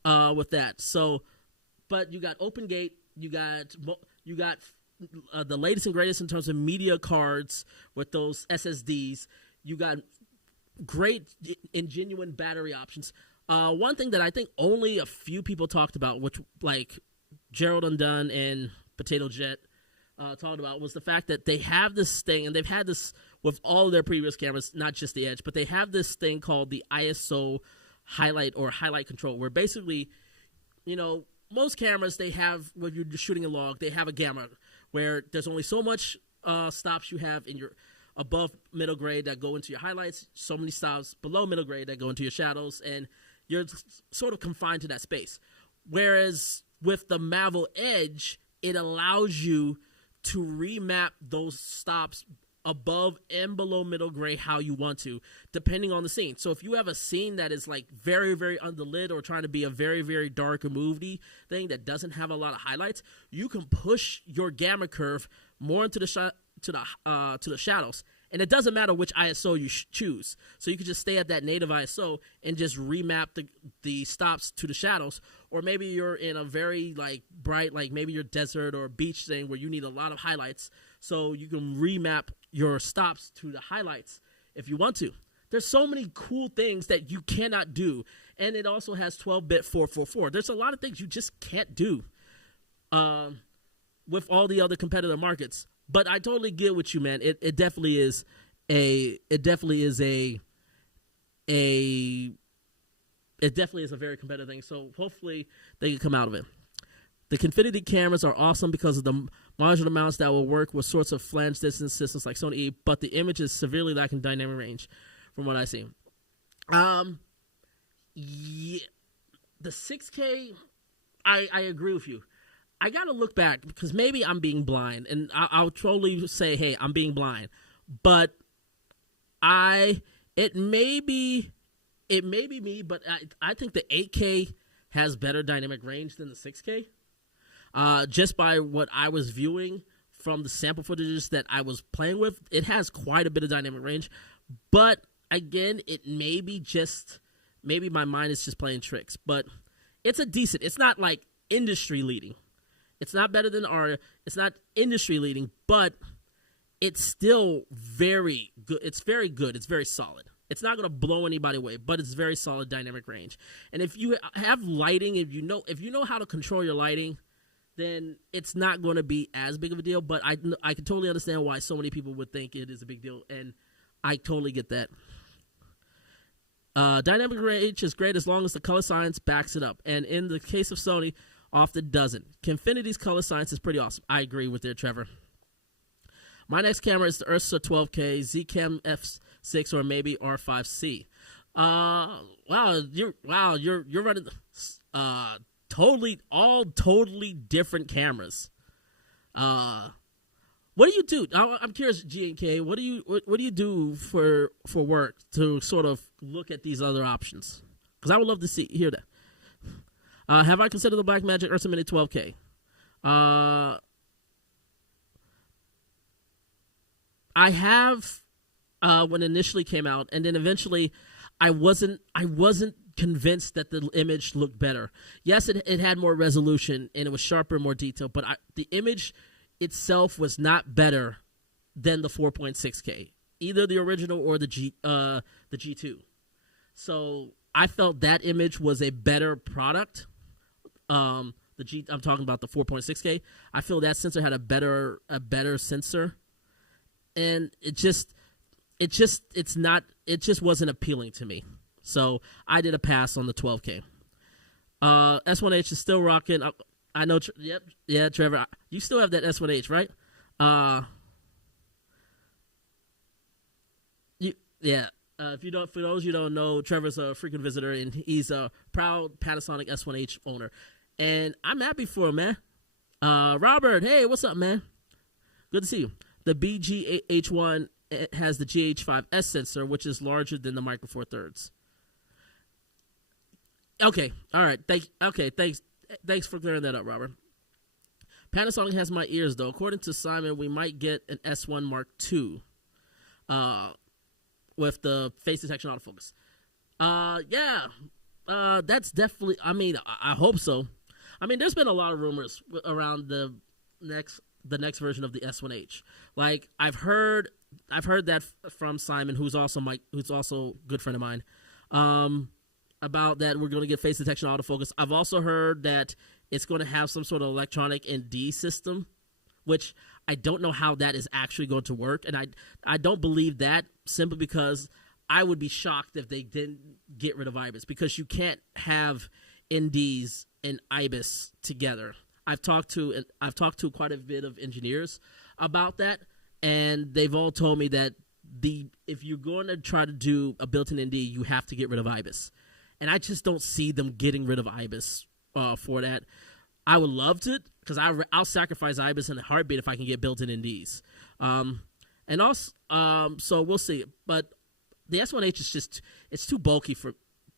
with that. So, but you got open gate, you got the latest and greatest in terms of media cards with those SSDs. You got great and genuine battery options. One thing that I think only a few people talked about, which like Gerald Undone and Potato Jet talked about, was the fact that they have this thing, and they've had this with all of their previous cameras, not just the Edge, but they have this thing called the ISO highlight control, where basically, most cameras, they have, when you're shooting a log, they have a gamma where there's only so much stops you have in your above middle grade that go into your highlights, so many stops below middle grade that go into your shadows, and you're sort of confined to that space. Whereas with the Mavo Edge, it allows you to remap those stops above and below middle gray how you want to, depending on the scene. So if you have a scene that is like very, very underlit, or trying to be a very, very dark and moody thing that doesn't have a lot of highlights, you can push your gamma curve more into the to the shadows. And it doesn't matter which ISO you choose. So you can just stay at that native ISO and just remap the stops to the shadows. Or maybe you're in a very like bright, like maybe your desert or beach thing where you need a lot of highlights. So you can remap your stops to the highlights if you want to. There's so many cool things that you cannot do. And it also has 12-bit 444. There's a lot of things you just can't do with all the other competitive markets. But I totally get what you, man. It definitely is it definitely is a very competitive thing. So hopefully they can come out of it. The Kinefinity cameras are awesome because of the modular mounts that will work with sorts of flange distance systems like Sony E, but the image is severely lacking dynamic range from what I see. Yeah, the 6K, I agree with you. I got to look back because maybe I'm being blind, and I'll totally say, hey, I'm being blind. But it may be me, but I think the 8K has better dynamic range than the 6K. Just by what I was viewing from the sample footages that I was playing with, it has quite a bit of dynamic range. But again, it may be maybe my mind is just playing tricks. But it's it's not like industry leading. It's not better than it's not industry leading, but it's still very good. It's very good. It's very solid. It's not going to blow anybody away, but it's very solid dynamic range. And if you have lighting, if you know how to control your lighting, then it's not going to be as big of a deal. But I can totally understand why so many people would think it is a big deal, and I totally get that. Dynamic range is great as long as the color science backs it up, and in the case of Sony, often doesn't. Kinfinity's color science is pretty awesome. I agree with you, Trevor. My next camera is the Ursa 12K, Zcam F6, or maybe R5C. You're running totally different cameras. What do you do? I'm curious, G&K. What do you do for work to sort of look at these other options? Because I would love to hear that. Have I considered the Blackmagic Ursa Mini 12K? I have when it initially came out, and then eventually I wasn't convinced that the image looked better. Yes, it had more resolution and it was sharper, more detailed, but the image itself was not better than the 4.6K, either the original or the G2. So I felt that image was a better product. I'm talking about the 4.6K. I feel that sensor had a better sensor, and it just wasn't appealing to me. So I did a pass on the 12K. S1H is still rocking. I know. Yeah, Trevor, you still have that S1H, right? For those you don't know, Trevor's a frequent visitor, and he's a proud Panasonic S1H owner, and I'm happy for him, man. Robert, hey, what's up, man? Good to see you. The BGH1 has the GH5S sensor, which is larger than the Micro Four Thirds. Okay, all right. Thanks for clearing that up, Robert. Panasonic has my ears, though. According to Simon, we might get an S1 Mark II with the face detection autofocus. That's definitely, I hope so. There's been a lot of rumors around the next version of the S1H. Like, I've heard that from Simon, who's also a good friend of mine, about that we're going to get face detection autofocus. I've also heard that it's going to have some sort of electronic ND system, which I don't know how that is actually going to work. And I don't believe that, simply because I would be shocked if they didn't get rid of IBIS, because you can't have NDs and IBIS together. I've talked to quite a bit of engineers about that, and they've all told me that if you're going to try to do a built-in ND, you have to get rid of IBIS. And I just don't see them getting rid of IBIS for that. I would love to, because I'll sacrifice IBIS in a heartbeat if I can get built-in NDs. And also, so we'll see. But the S1H is it's too bulky for.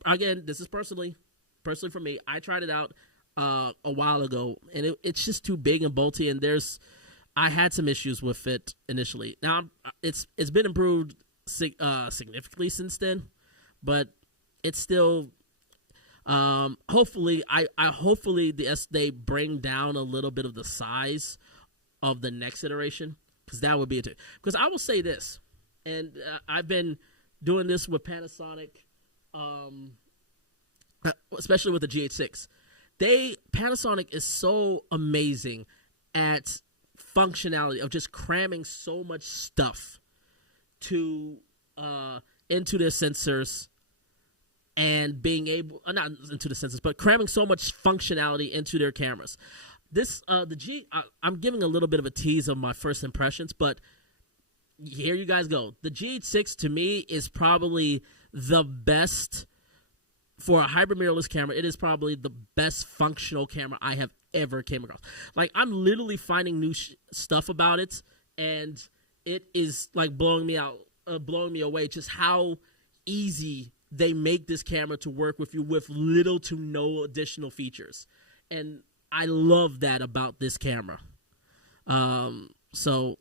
Again, this is personally for me. I tried it out a while ago, and it's just too big and bulky. And I had some issues with it initially. Now it's been improved significantly since then, but it's still. Hopefully they bring down a little bit of the size of the next iteration, because that would be it. Because I will say this, and I've been doing this with Panasonic, especially with the GH6. Panasonic is so amazing at functionality of just cramming so much stuff to into their sensors and being able not into the sensors, but cramming so much functionality into their cameras. This I'm giving a little bit of a tease of my first impressions, but here you guys go. The GH6 to me is probably the best for a hybrid mirrorless camera. It is probably the best functional camera I have ever came across. Like, I'm literally finding new stuff about it, and it is like blowing me away just how easy they make this camera to work with you with little to no additional features. And I love that about this camera. So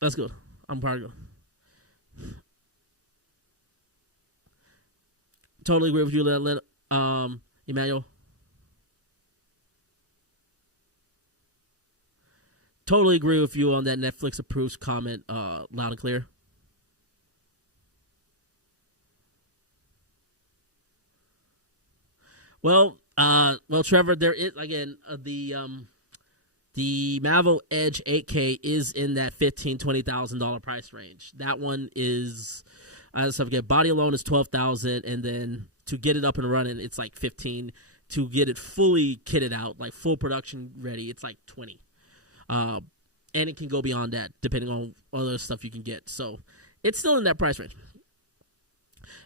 let's go. I'm probably going. Totally agree with you, Emmanuel. Totally agree with you on that Netflix approves comment, loud and clear. Well, Trevor, there is again the Mavo Edge 8K is in that $15,000-$20,000 price range. That one is, I forget, body alone is $12,000, and then to get it up and running, it's like $15,000. To get it fully kitted out, like full production ready, it's like $20,000. And it can go beyond that depending on other stuff you can get. So it's still in that price range.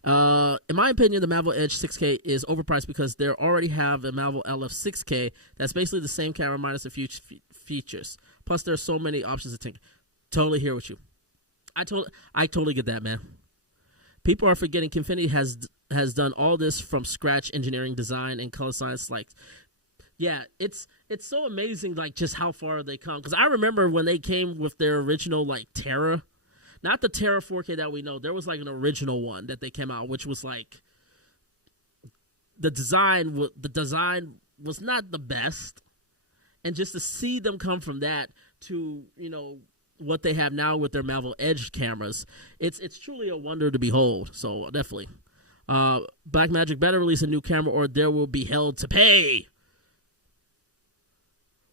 In my opinion, the Mavo Edge 6K is overpriced because they already have a Mavo LF 6K that's basically the same camera minus a few features. Plus, there are so many options to think. Totally here with you. I totally get that, man. People are forgetting Kinefinity has done all this from scratch, engineering, design, and color science. Like, yeah, it's so amazing, like just how far they come. Because I remember when they came with their original like Terra. Not the Terra 4K that we know. There was like an original one that they came out, which was like the design was not the best, and just to see them come from that to what they have now with their Mavo Edge cameras, it's truly a wonder to behold. So definitely, Blackmagic better release a new camera, or there will be hell to pay.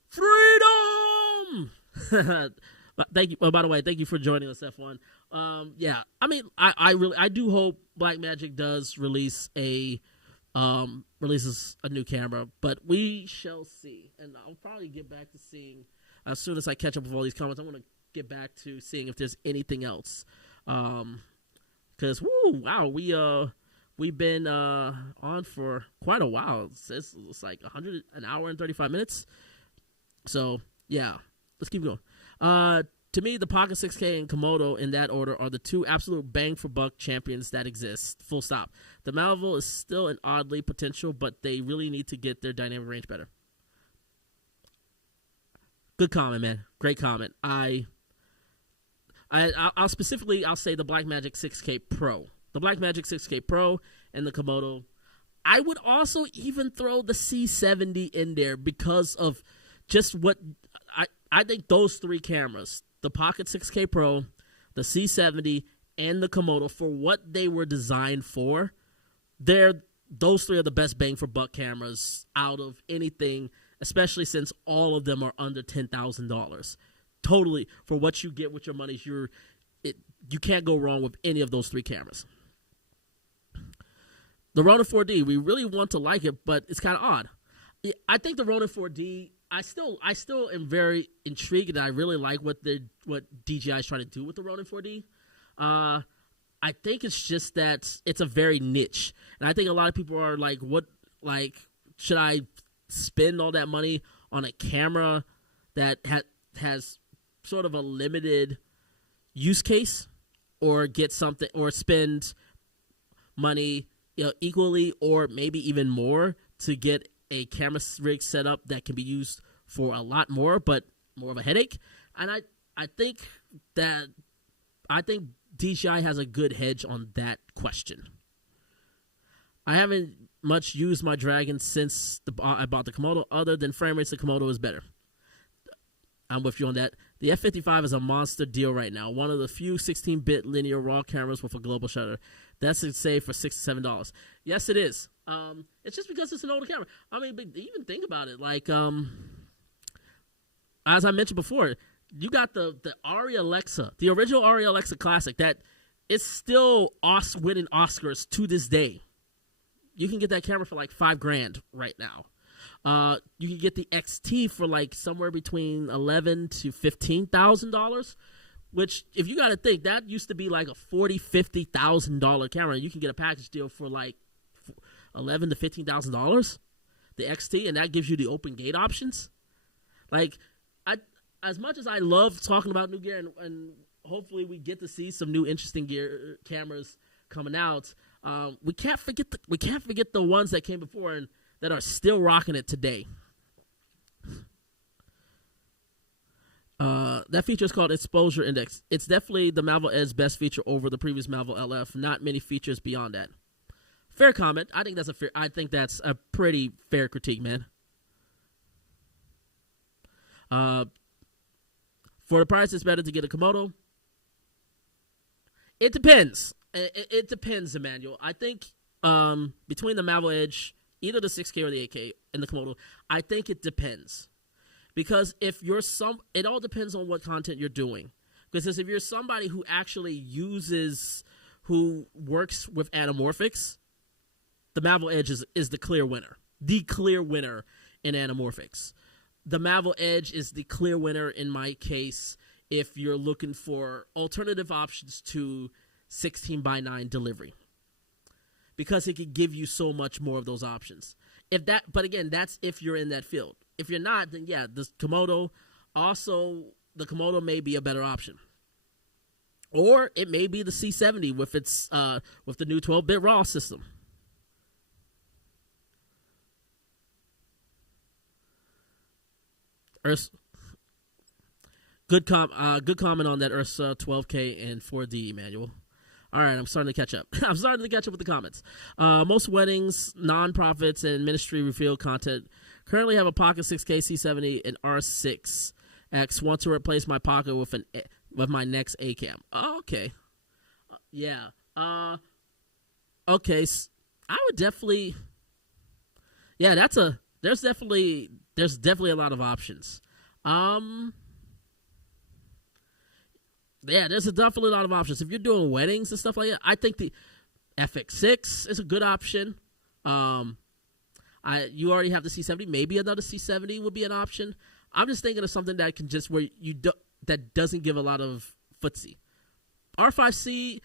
Freedom. Thank you. Oh, by the way, thank you for joining us, F1. Yeah, I mean, I do hope Blackmagic does releases a new camera, but we shall see. And I'll probably get back to seeing as soon as I catch up with all these comments. I'm gonna get back to seeing if there's anything else. Because we've been on for quite a while. It's like an hour and 35 minutes. So yeah, let's keep going. To me, the Pocket 6K and Komodo in that order are the two absolute bang-for-buck champions that exist, full stop. The Mavo is still an oddly potential, but they really need to get their dynamic range better. Good comment, man. Great comment. I'll say the Blackmagic 6K Pro. The Blackmagic 6K Pro and the Komodo. I would also even throw the C70 in there because of just what I think those three cameras, the Pocket 6K Pro, the C70, and the Komodo, for what they were designed for, those three are the best bang for buck cameras out of anything, especially since all of them are under $10,000. Totally, for what you get with your money, you can't go wrong with any of those three cameras. The Ronin 4D, we really want to like it, but it's kind of odd. I think the Ronin 4D, I still am very intrigued, and I really like what DJI is trying to do with the Ronin 4D. I think it's just that it's a very niche, and I think a lot of people are like, should I spend all that money on a camera that has sort of a limited use case, or get something, or spend money equally or maybe even more to get a camera rig set up that can be used for a lot more, but more of a headache. And I think DJI has a good hedge on that question. I haven't much used my Dragon since I bought the Komodo. Other than frame rates, the Komodo is better. I'm with you on that. The F55 is a monster deal right now. One of the few 16-bit linear RAW cameras with a global shutter. That's a save for $6 to $7. Yes, it is. It's just because it's an older camera. I mean, even think about it. Like, as I mentioned before, you got the Arri Alexa, the original Arri Alexa Classic that it's still winning Oscars to this day. You can get that camera for like $5,000 right now. You can get the XT for like somewhere between $11,000 to $15,000, which, if you got to think, that used to be like a $40,000-$50,000 camera. You can get a package deal for like $11,000 to $15,000, the XT, and that gives you the open gate options. Like, as much as I love talking about new gear, and hopefully we get to see some new interesting gear cameras coming out, we can't forget the ones that came before and that are still rocking it today. That feature is called Exposure Index. It's definitely the Mavo Edge's best feature over the previous Mavo LF. Not many features beyond that. Fair comment. I think that's a pretty fair critique, man. For the price, it's better to get a Komodo. It depends. It depends, Emmanuel. I think between the Mavo Edge, either the 6K or the 8K, and the Komodo, I think it depends. Because it all depends on what content you're doing. Because if you're somebody who actually who works with anamorphics, the Mavo Edge is the clear winner. The clear winner in anamorphics. The Mavo Edge is the clear winner in my case if you're looking for alternative options to 16:9 delivery, because it could give you so much more of those options. But again, that's if you're in that field. If you're not, then yeah, the Komodo may be a better option, or it may be the C70 with the new 12-bit RAW system. Good comment on that Ursa 12K and 4D, Emmanuel. All right, I'm starting to catch up. I'm starting to catch up with the comments. Most weddings, non-profits, and ministry reveal content currently have a Pocket 6K C70 and R6X. Want to replace my Pocket with my next A cam. Oh, okay. Yeah. Okay. I would definitely. Yeah, there's definitely a lot of options. Yeah, there's definitely a lot of options. If you're doing weddings and stuff like that, I think the FX6 is a good option. You already have the C70. Maybe another C70 would be an option. I'm just thinking of something that can just that doesn't give a lot of footsie. R5C.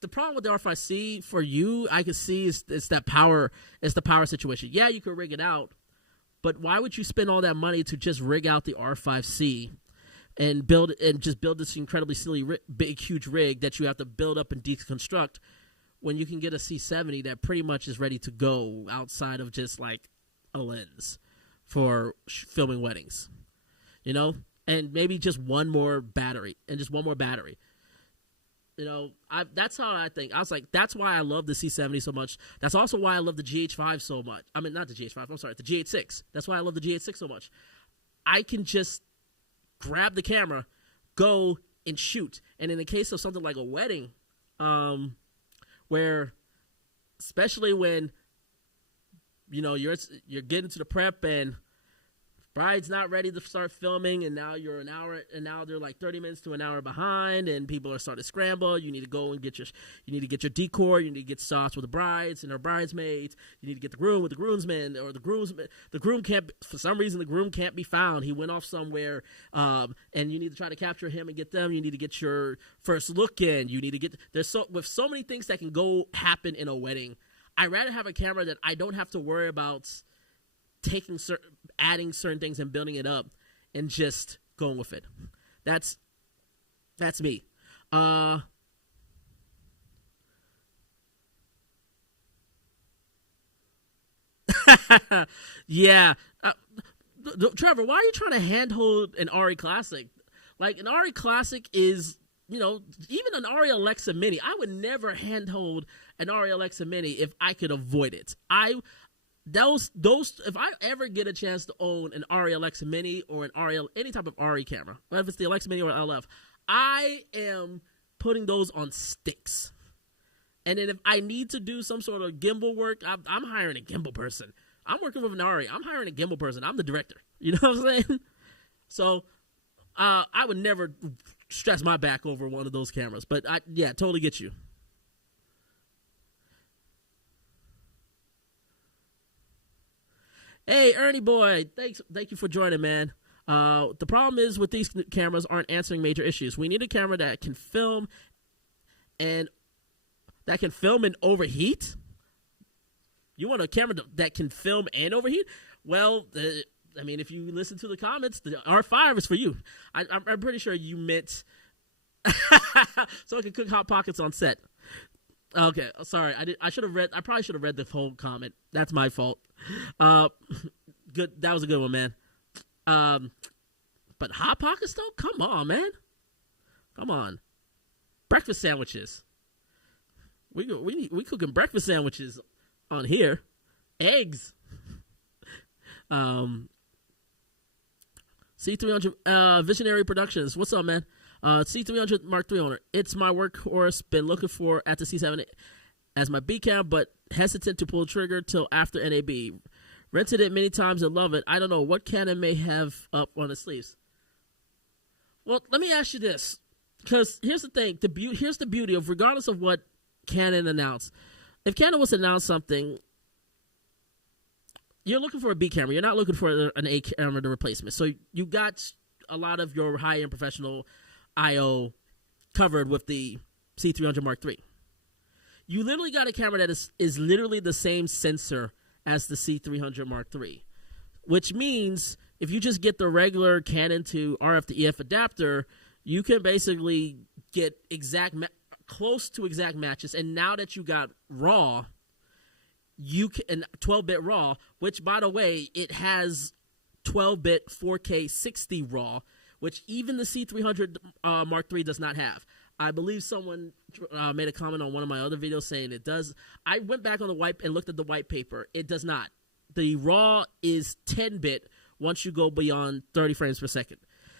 The problem with the R5C for you, I can see, is that power. It's the power situation. Yeah, you can rig it out, but why would you spend all that money to just rig out the R5C and build this incredibly silly, big, huge rig that you have to build up and deconstruct, when you can get a C70 that pretty much is ready to go outside of just like a lens for filming weddings, and maybe just one more battery. That's how I think. I was like, that's why I love the C70 so much. That's also why I love the GH5 so much. I mean, not the GH5. I'm sorry, the GH6. That's why I love the GH6 so much. I can just grab the camera, go and shoot. And in the case of something like a wedding, where, especially when, you're getting to the prep and bride's not ready to start filming, and now you're an hour, and now they're like 30 minutes to an hour behind, and people are starting to scramble. You need to go and get your decor. You need to get shots with the brides and her bridesmaids. You need to get the groom with the groomsmen, or the groom can't, for some reason, the groom can't be found. He went off somewhere, and you need to try to capture him and get them. You need to get your first look in. You need to get, with so many things that can happen in a wedding. I'd rather have a camera that I don't have to worry about adding certain things and building it up and just going with it. That's me. Yeah. Trevor, why are you trying to handhold an RE Classic? Like, an RE Classic is, even an RE Alexa Mini. I would never handhold an RE Alexa Mini if I could avoid it. If I ever get a chance to own an RE Alexa Mini or any type of RE camera, whether it's the Alexa Mini or LF, I am putting those on sticks. And then if I need to do some sort of gimbal work, I'm hiring a gimbal person. I'm working with an RE. I'm hiring a gimbal person. I'm the director. You know what I'm saying? So I would never stress my back over one of those cameras. But yeah, totally get you. Hey, Ernie boy, thank you for joining, man. The problem is with these cameras aren't answering major issues. We need a camera that can film and overheat. You want a camera that can film and overheat? Well, I mean, if you listen to the comments, the R5 is for you. I'm pretty sure you meant so I can cook hot pockets on set. Okay, sorry. I should have read. I probably should have read the whole comment. That's my fault. Good. That was a good one, man. But hot pockets though? Come on, man. Come on. Breakfast sandwiches. We cooking breakfast sandwiches on here. Eggs. C300 Visionary Productions. What's up, man? C300 Mark III owner. It's my workhorse. Been looking for at the C7 as my B cam, but hesitant to pull the trigger till after NAB. Rented it many times and love it. I don't know what Canon may have up on the sleeves. Well, let me ask you this, because here's the thing. Here's the beauty of, regardless of what Canon announced, if Canon was to announce something, you're looking for a B camera. You're not looking for an A camera to replacement. So you got a lot of your high-end professional I/O covered with the C300 Mark III. You literally got a camera that is literally the same sensor as the C300 Mark III, which means if you just get the regular Canon to RF to EF adapter, you can basically get close to exact matches. And now that you got RAW, you can 12-bit RAW, which, by the way, it has 12-bit 4K 60 RAW, which even the C300 Mark III does not have. I believe someone made a comment on one of my other videos saying it does. I went back on the white and looked at the white paper. It does not. The RAW is 10-bit once you go beyond 30 frames per second.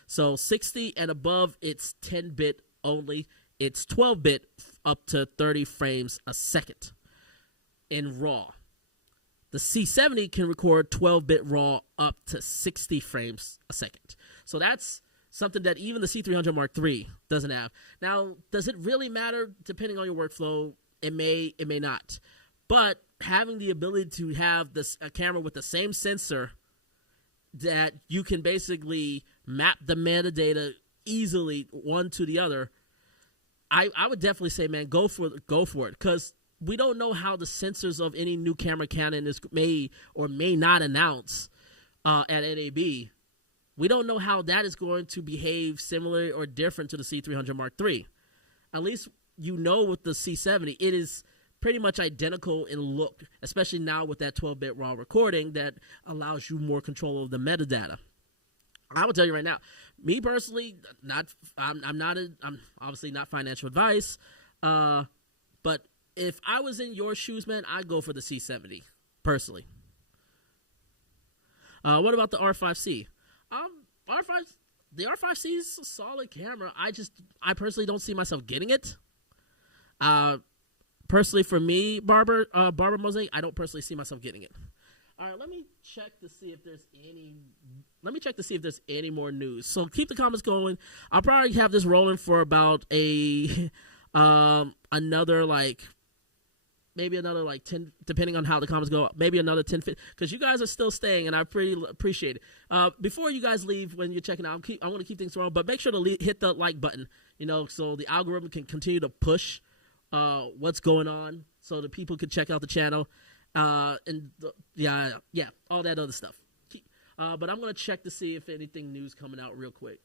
So 60 and above, it's 10-bit only. It's 12-bit up to 30 frames a second in RAW. The C70 can record 12-bit RAW up to 60 frames a second. So that's something that even the C300 Mark III doesn't have. Now, does it really matter? Depending on your workflow, it may not. But having the ability to have a camera with the same sensor that you can basically map the metadata easily one to the other, I would definitely say, man, go for it, because we don't know how the sensors of any new camera Canon may or may not announce at NAB. We don't know how that is going to behave similar or different to the C300 Mark III. At least you know with the C70, it is pretty much identical in look, especially now with that 12-bit RAW recording that allows you more control of the metadata. I will tell you right now, me personally, I'm obviously not financial advice, but if I was in your shoes, man, I'd go for the C70, personally. What about the R5C? The R5C is a solid camera. I personally don't see myself getting it. Personally, for me, Barber Mosaic, I don't personally see myself getting it. All right, let me check to see if there's any more news. So keep the comments going. I'll probably have this rolling for about maybe another 10, depending on how the comments go, maybe another 10, because you guys are still staying, and I pretty appreciate it. Before you guys leave, when you're checking out, I want to keep things rolling, but make sure to hit the like button, so the algorithm can continue to push what's going on, so that people can check out the channel, all that other stuff. But I'm going to check to see if anything new's coming out real quick.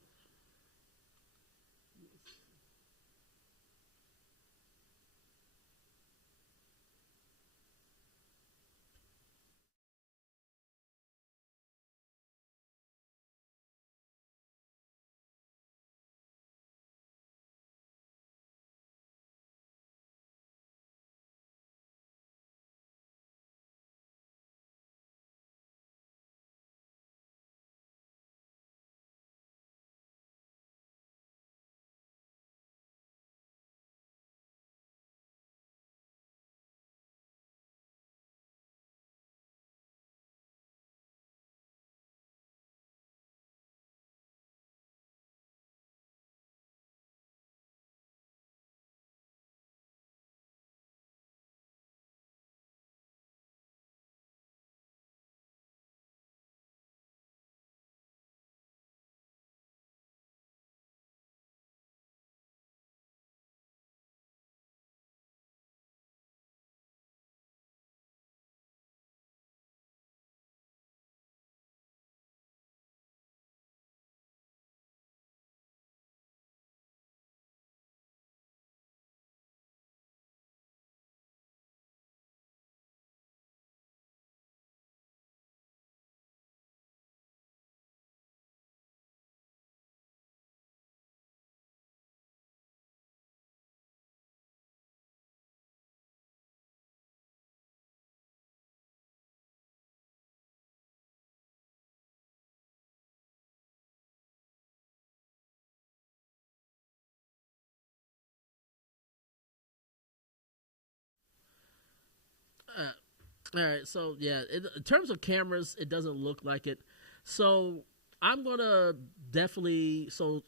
All right, so yeah, in terms of cameras, it doesn't look like it. So I'm gonna definitely. So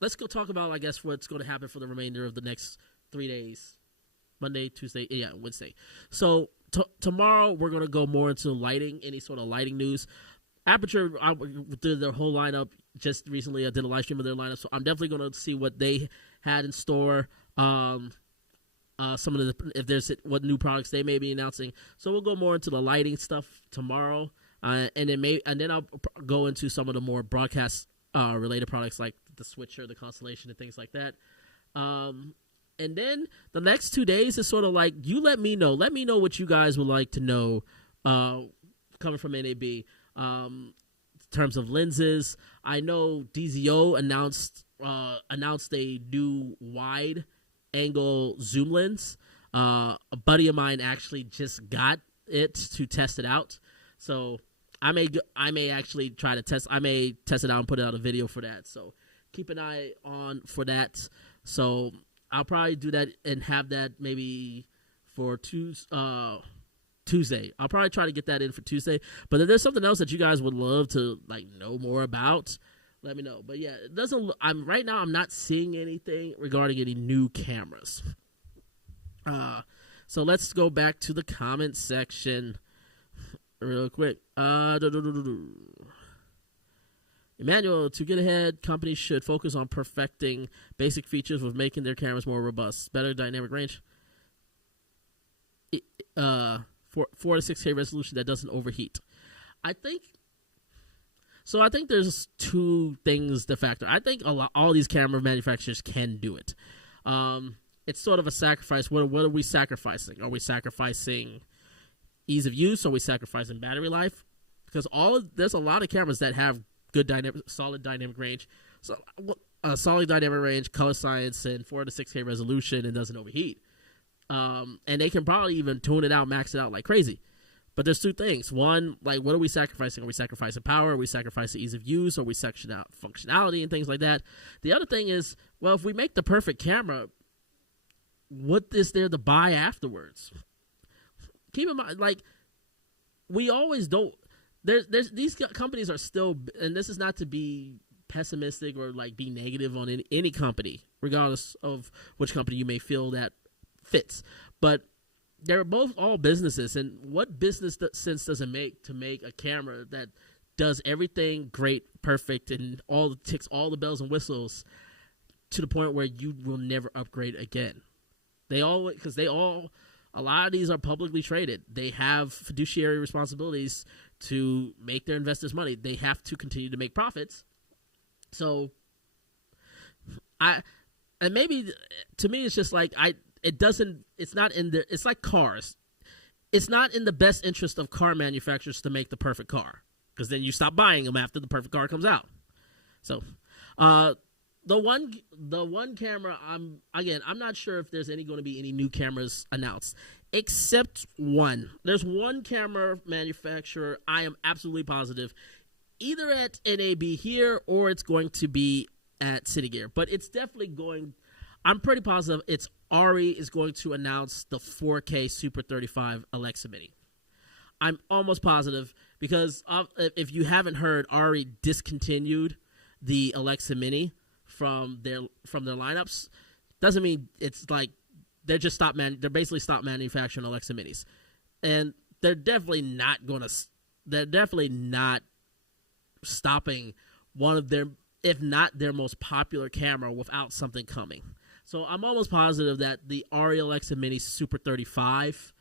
let's go talk about, I guess, what's going to happen for the remainder of the next 3 days: Monday, Tuesday, yeah, Wednesday. So tomorrow we're gonna go more into lighting, any sort of lighting news. Aperture did their whole lineup just recently. I did a live stream of their lineup, so I'm definitely gonna see what they had in store. Some of what new products they may be announcing. So we'll go more into the lighting stuff tomorrow, and then I'll go into some of the more broadcast related products like the switcher, the Constellation, and things like that. And then the next 2 days is sort of like, you let me know what you guys would like to know coming from NAB. In terms of lenses, I know DZO announced a new wide angle zoom lens. A buddy of mine actually just got it to test it out, so I may actually try to test. I may test it out and put out a video for that. So keep an eye on for that. So I'll probably do that and have that maybe for Tuesday. I'll probably try to get that in for Tuesday. But if there's something else that you guys would love to know more about, let me know. But yeah, it doesn't. Right now I'm not seeing anything regarding any new cameras. So let's go back to the comment section real quick. Emmanuel, to get ahead, companies should focus on perfecting basic features with making their cameras more robust, better dynamic range, 4 to 6K resolution that doesn't overheat. I think there's two things to factor. I think all these camera manufacturers can do it. It's sort of a sacrifice. What are we sacrificing? Are we sacrificing ease of use? Are we sacrificing battery life? Because there's a lot of cameras that have good solid dynamic range, solid dynamic range, color science, and 4 to 6K resolution, and doesn't overheat. And they can probably even tune it out, max it out like crazy. But there's two things. One, what are we sacrificing? Are we sacrificing power? Are we sacrificing ease of use? Are we sectioning out functionality and things like that? The other thing is, well, if we make the perfect camera, what is there to buy afterwards? Keep in mind, we always don't. These companies are still, and this is not to be pessimistic or be negative on any company, regardless of which company you may feel that fits. But they're both all businesses, and what business sense does it make to make a camera that does everything great, perfect, and ticks all the bells and whistles to the point where you will never upgrade again? A lot of these are publicly traded. They have fiduciary responsibilities to make their investors money. They have to continue to make profits. So, maybe to me, it's just it's not in there. It's like cars. It's not in the best interest of car manufacturers to make the perfect car, because then you stop buying them after the perfect car comes out. So, the one camera, I'm not sure if there's going to be any new cameras announced, except one. There's one camera manufacturer I am absolutely positive, either at NAB here or it's going to be at City Gear. But it's definitely going. I'm pretty positive it's Ari is going to announce the 4K Super 35 Alexa Mini. I'm almost positive, because if you haven't heard, Ari discontinued the Alexa Mini from their lineups. Doesn't mean it's they're just they're basically stopped manufacturing Alexa Minis, and they're definitely not stopping one of their, if not their most popular camera, without something coming. So I'm almost positive that the Ari Alexa Mini Super 35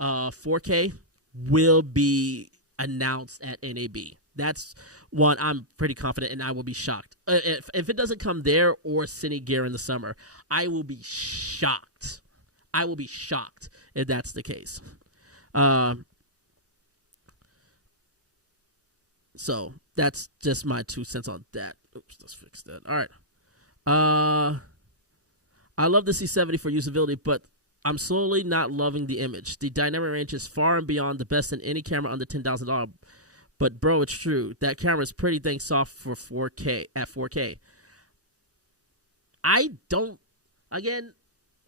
4K will be announced at NAB. That's one I'm pretty confident, and I will be shocked. If it doesn't come there or Cine Gear in the summer, I will be shocked. I will be shocked if that's the case. So that's just my 2 cents on that. Oops, let's fix that. All right. I love the C70 for usability, but I'm slowly not loving the image. The dynamic range is far and beyond the best in any camera under $10,000. But bro, it's true. That camera is pretty dang soft for 4K at 4K. I don't. Again,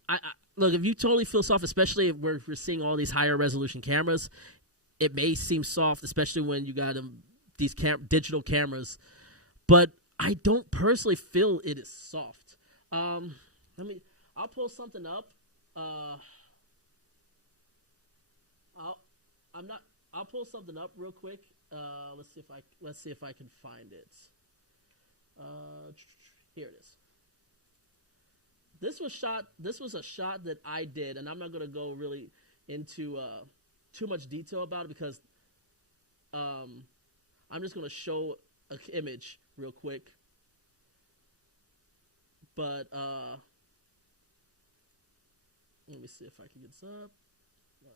I look, if you totally feel soft, especially if we're seeing all these higher resolution cameras, it may seem soft, especially when you got these digital cameras, but I don't personally feel it is soft. I'll pull something up. I'll pull something up real quick. Let's see if I can find it. Here it is. This was a shot that I did, and I'm not gonna go really into too much detail about it because I'm just gonna show an image real quick. But let me see if I can get this up. All right.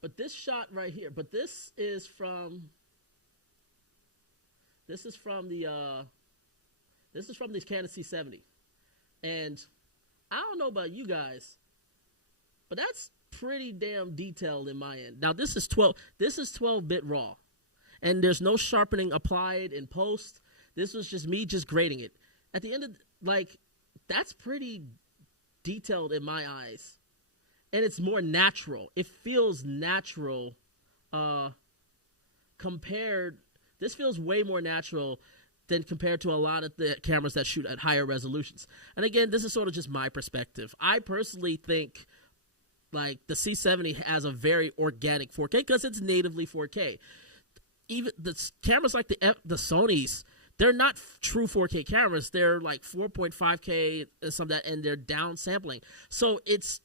But this shot right here, this is from the Canon C70. And I don't know about you guys, but that's pretty damn detailed in my end. Now this is 12-bit raw. And there's no sharpening applied in post. This was just me just grading it. At the end of that's pretty detailed in my eyes. And it's more natural. It feels natural this feels way more natural than compared to a lot of the cameras that shoot at higher resolutions. And again, this is sort of just my perspective. I personally think the C70 has a very organic 4K because it's natively 4K. Even the cameras like the Sonys, they're not true 4K cameras. They're like 4.5K and some of that, and they're downsampling. So it's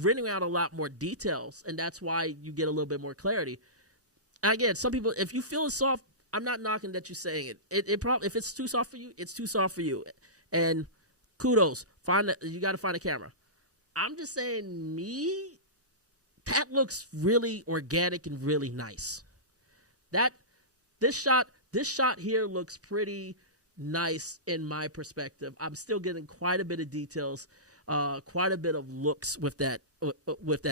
renting out a lot more details, and that's why you get a little bit more clarity. Again, some people, if you feel it's soft, I'm not knocking that you're saying it. If it's too soft for you, it's too soft for you. And kudos, you got to find a camera. I'm just saying, that looks really organic and really nice. This shot here looks pretty nice in my perspective. I'm still getting quite a bit of details, quite a bit of looks with that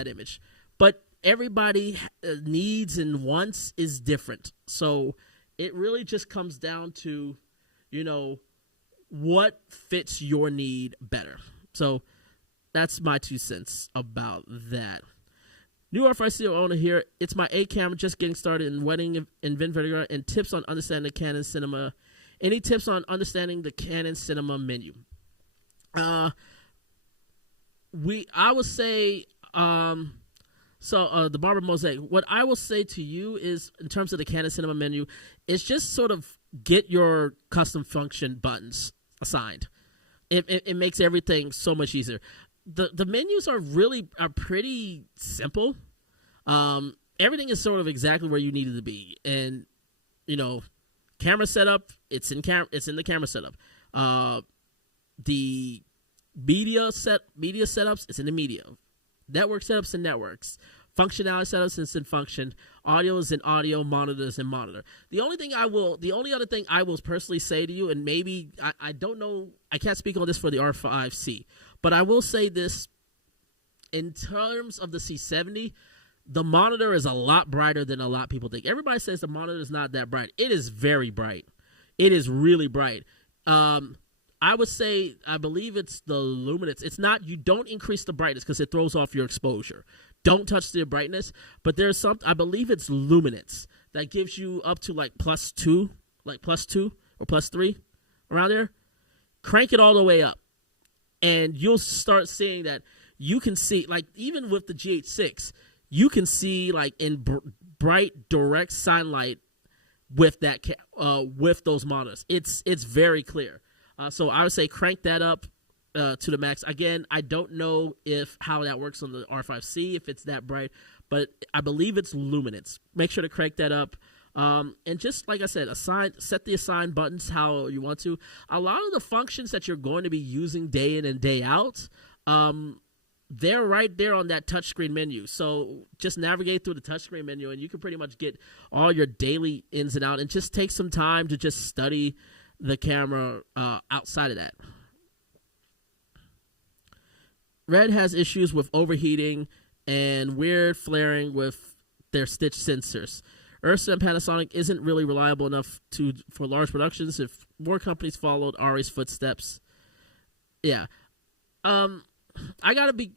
image. But everybody needs and wants is different. So it really just comes down to, what fits your need better. So that's my 2 cents about that. New RFID owner here. It's my A camera, just getting started in wedding and event photography, and tips on understanding the Canon cinema. Any tips on understanding the Canon cinema menu? I would say, the Barber Mosaic. What I will say to you is, in terms of the Canon cinema menu, is just sort of get your custom function buttons assigned. It makes everything so much easier. The menus are pretty simple. Everything is sort of exactly where you need it to be, and camera setup, it's in the camera setup. The media setups, it's in the media. Network setups and networks. Functionality setups, it's in function. Audio is in audio. Monitors in monitor. The only other thing I will personally say to you, and maybe I don't know, I can't speak on this for the R5C, but I will say this: in terms of the C70, the monitor is a lot brighter than a lot of people think. Everybody says the monitor is not that bright. It is very bright. It is really bright. I would say, I believe it's the luminance. It's not, you don't increase the brightness because it throws off your exposure. Don't touch the brightness. But there's I believe it's luminance that gives you up to +2 or +3 around there. Crank it all the way up. And you'll start seeing that you can see, even with the GH6, you can see in bright, direct sunlight with that with those monitors. It's very clear. So I would say crank that up to the max. Again, I don't know how that works on the R5C, if it's that bright, but I believe it's luminance. Make sure to crank that up. And just like I said, set the assign buttons how you want to. A lot of the functions that you're going to be using day in and day out, they're right there on that touchscreen menu. So just navigate through the touchscreen menu, and you can pretty much get all your daily ins and outs, and just take some time to just study the camera outside of that. Red has issues with overheating and weird flaring with their stitch sensors. Ursa and Panasonic isn't really reliable enough for large productions. If more companies followed Ari's footsteps, yeah. I gotta be.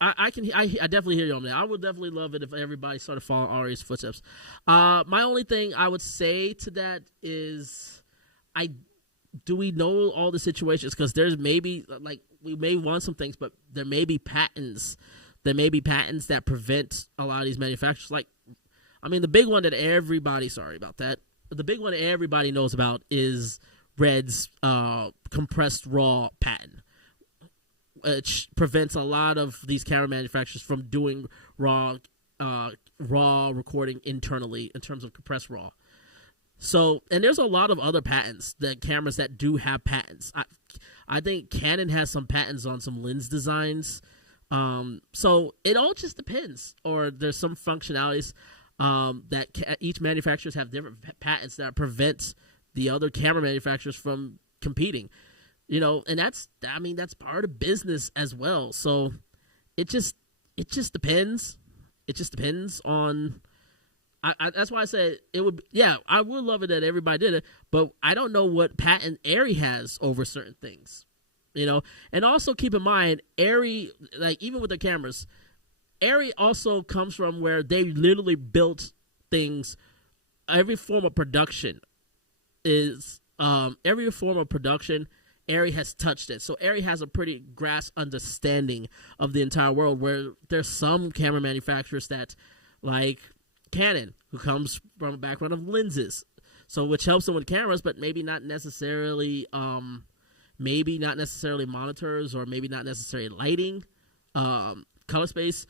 I definitely hear you on that. I would definitely love it if everybody started following Ari's footsteps. My only thing I would say to that is, do we know all the situations? Because there's maybe we may want some things, but there may be patents. There may be patents that prevent a lot of these manufacturers. Like, I mean, the big one that everybody the big one that everybody knows about is Red's compressed RAW patent, which prevents a lot of these camera manufacturers from doing raw recording internally in terms of compressed RAW. So, and there's a lot of other patents, that cameras that do have patents. I think Canon has some patents on some lens designs. So it all just depends. Or there's some functionalities that each manufacturers have different patents that prevent the other camera manufacturers from competing. You know, and that's part of business as well. So it just depends. It just depends on. That's why I said it would. Yeah, I would love it that everybody did it, but I don't know what patent Arri has over certain things. You know, and also keep in mind, Arri, like even with the cameras, Arri also comes from where they literally built things. Every form of production is Arri has touched it. So Arri has a pretty grasp understanding of the entire world, where there's some camera manufacturers that, like Canon, who comes from a background of lenses, so which helps them with cameras, but maybe not necessarily monitors, or maybe not necessarily lighting, color space.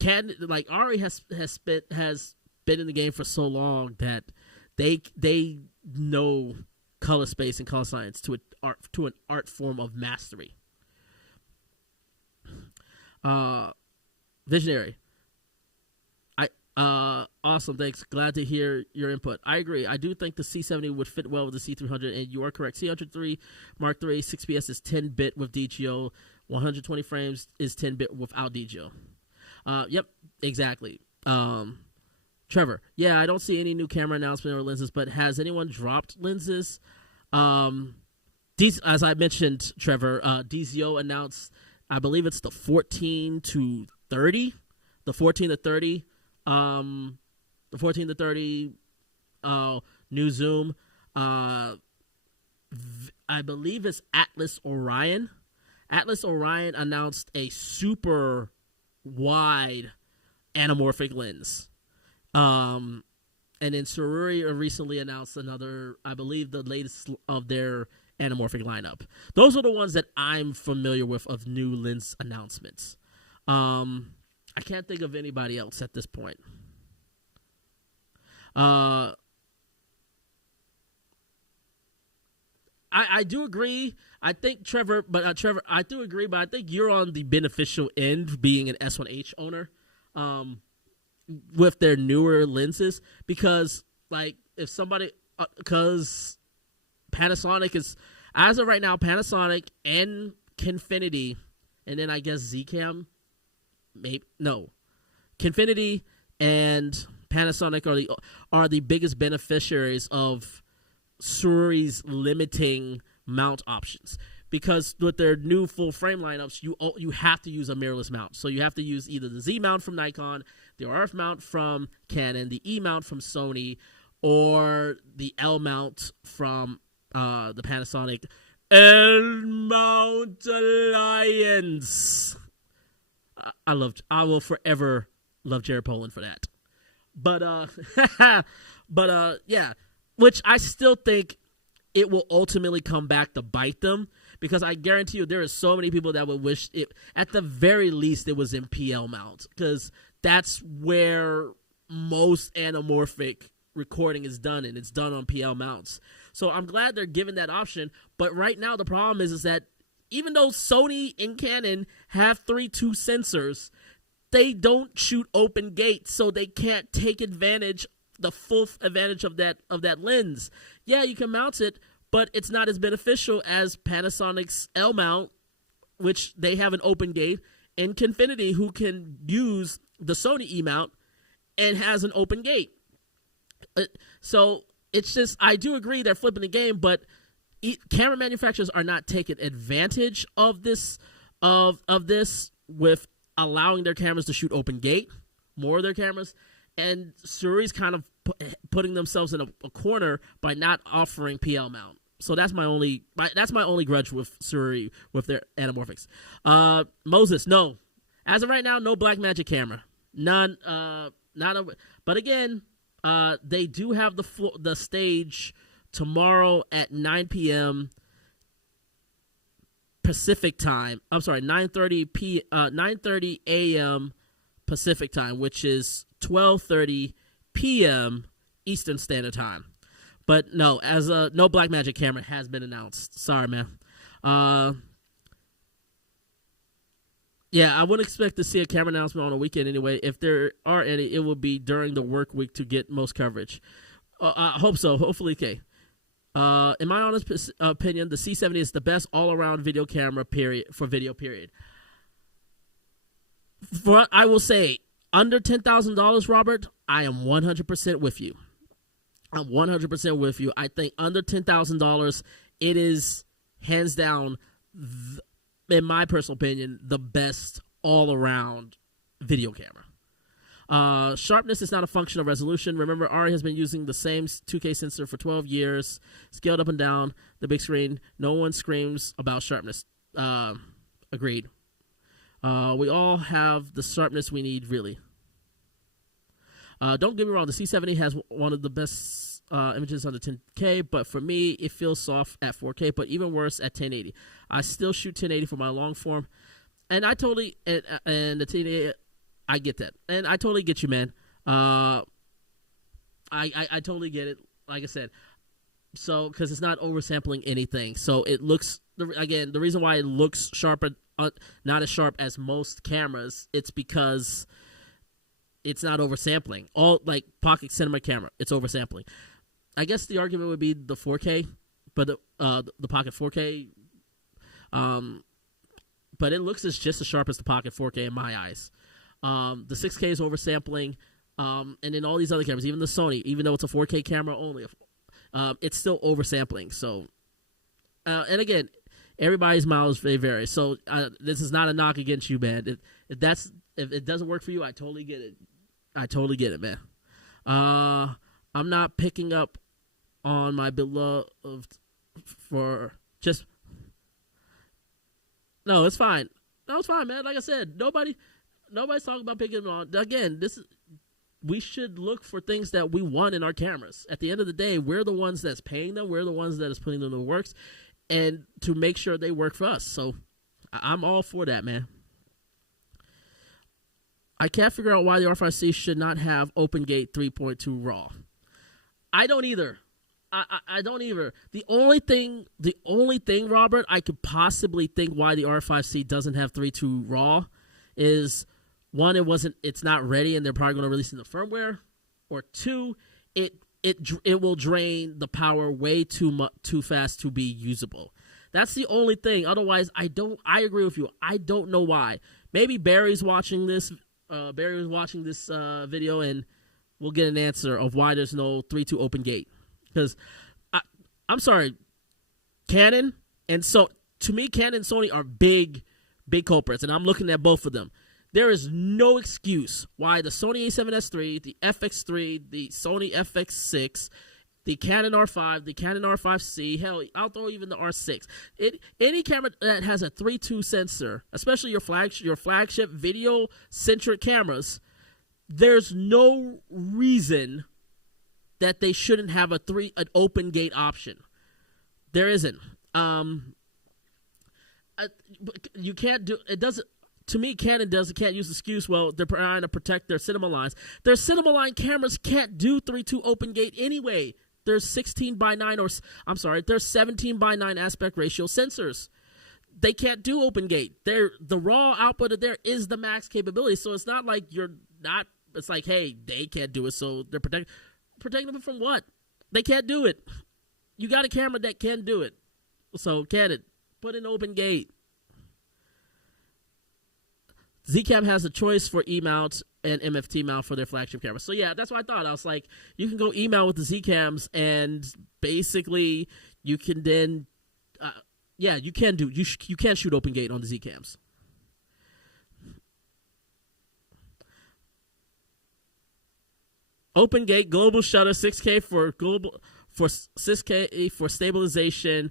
Canon, like Arri has been in the game for so long that they know color space and color science to an art form of mastery. Visionary. Awesome, thanks. Glad to hear your input. I agree. I do think the C70 would fit well with the C300, and you are correct. C103 Mark III 6PS is 10-bit with DGO. 120 frames is 10-bit without DGO. Yep, exactly. Trevor, yeah, I don't see any new camera announcement or lenses, but has anyone dropped lenses? As I mentioned, Trevor, DZO announced, I believe it's the 14 to 30. The 14 to 30. The 14 to 30 new zoom. I believe it's Atlas Orion. Atlas Orion announced a super wide anamorphic lens. And then Sururi recently announced another, I believe the latest of their anamorphic lineup. Those are the ones that I'm familiar with of new lens announcements. I can't think of anybody else at this point. I do agree. I think Trevor, I do agree, but I think you're on the beneficial end being an S1H owner, with their newer lenses, because like if somebody, because Panasonic is, as of right now, Panasonic and Kinefinity, and then I guess Zcam, Kinefinity and Panasonic are the biggest beneficiaries of Sururi's limiting mount options, because with their new full frame lineups, you have to use a mirrorless mount. So you have to use either the Z mount from Nikon, the RF mount from Canon, the E mount from Sony, or the L mount from the Panasonic L Mount Alliance. I will forever love Jared Poland for that. But yeah, which I still think it will ultimately come back to bite them, because I guarantee you there are so many people that would wish it, at the very least, it was in PL mount, because that's where most anamorphic recording is done, and it's done on PL mounts. So I'm glad they're giving that option, but right now the problem is that even though Sony and Canon have 3.2 sensors, they don't shoot open gate, so they can't take the full advantage of that lens. Yeah, you can mount it, but it's not as beneficial as Panasonic's L mount, which they have an open gate, and Kinefinity, who can use the Sony E mount and has an open gate. So it's just, I do agree they're flipping the game, but camera manufacturers are not taking advantage of this of this with allowing their cameras to shoot open gate, more of their cameras, and Suri's kind of putting themselves in a corner by not offering PL mount. So that's my only grudge with Suri with their anamorphics. Moses, no, as of right now, no Blackmagic camera, none. But again, they do have the stage tomorrow at 9 p.m. Pacific time. I'm sorry, 9:30 a.m. Pacific time, which is 12:30 p.m. Eastern Standard Time. But no, no Blackmagic camera has been announced. Sorry, man. Yeah, I wouldn't expect to see a camera announcement on a weekend anyway. If there are any, it will be during the work week to get most coverage. I hope so. Hopefully, okay. In my honest opinion, the C70 is the best all-around video camera for video. I will say, under $10,000, Robert, I am 100% with you. I'm 100% with you. I think under $10,000, it is hands down, in my personal opinion, the best all-around video camera. Sharpness is not a function of resolution. Remember, Ari has been using the same 2K sensor for 12 years, scaled up and down the big screen. No one screams about sharpness. Agreed. We all have the sharpness we need, really. Don't get me wrong, the C70 has one of the best images under 10K, but for me, it feels soft at 4K, but even worse at 1080. I still shoot 1080 for my long form, and I totally, and the 1080, I get that. And I totally get you, man. I totally get it, like I said. So, because it's not oversampling anything. So, it looks, again, the reason why it looks sharper, not as sharp as most cameras, it's because it's not oversampling. All, like, pocket cinema camera, it's oversampling. I guess the argument would be the 4K, but the pocket 4K, but it looks just as sharp as the pocket 4K in my eyes. The 6K is oversampling, and then all these other cameras, even the Sony, even though it's a 4K camera only, it's still oversampling. So, and again, everybody's mileage may vary. So this is not a knock against you, man. If it doesn't work for you, I totally get it. I totally get it, man. I'm not picking up on my beloved for just. No, it's fine. No, it's fine, man. Like I said, nobody's talking about picking on. Again, we should look for things that we want in our cameras. At the end of the day, we're the ones that's paying them. We're the ones that is putting them to works, and to make sure they work for us. So I'm all for that, man. I can't figure out why the R5C should not have OpenGate 3.2 RAW. I don't either. I don't either. The only thing, Robert, I could possibly think why the R5C doesn't have 3.2 RAW is, one, it's not ready and they're probably going to release it in the firmware, or two, it will drain the power way too fast to be usable. That's the only thing. Otherwise, I agree with you. I don't know why. Maybe Barry's watching this. Barry was watching this video, and we'll get an answer of why there's no 3.2 OpenGate. Because I'm sorry, Canon and to me, Canon and Sony are big culprits, and I'm looking at both of them. There is no excuse why the Sony A7S III, the FX3, the Sony FX6, the Canon R5, the Canon R5C, hell, I'll throw even the R6. Any camera that has a 3.2 sensor, especially your flagship video-centric cameras, there's no reason that they shouldn't have an open gate option. There isn't. You can't do it. Doesn't. To me, Canon can't use the excuse, well, they're trying to protect their cinema lines. Their cinema line cameras can't do 3.2 open gate anyway. There's 16:9, there's 17:9 aspect ratio sensors. They can't do open gate. The raw output of there is the max capability. So it's not like it's like, hey, they can't do it, so they're protecting them from what? They can't do it. You got a camera that can do it. So Canon, put in open gate. Zcam has a choice for E-mount and MFT mount for their flagship camera. So yeah, that's what I thought. I was like, you can go E-mount with the Zcams, and basically you can then, you can shoot open gate on the Zcams. Open gate, global shutter, 6K for 6K for stabilization,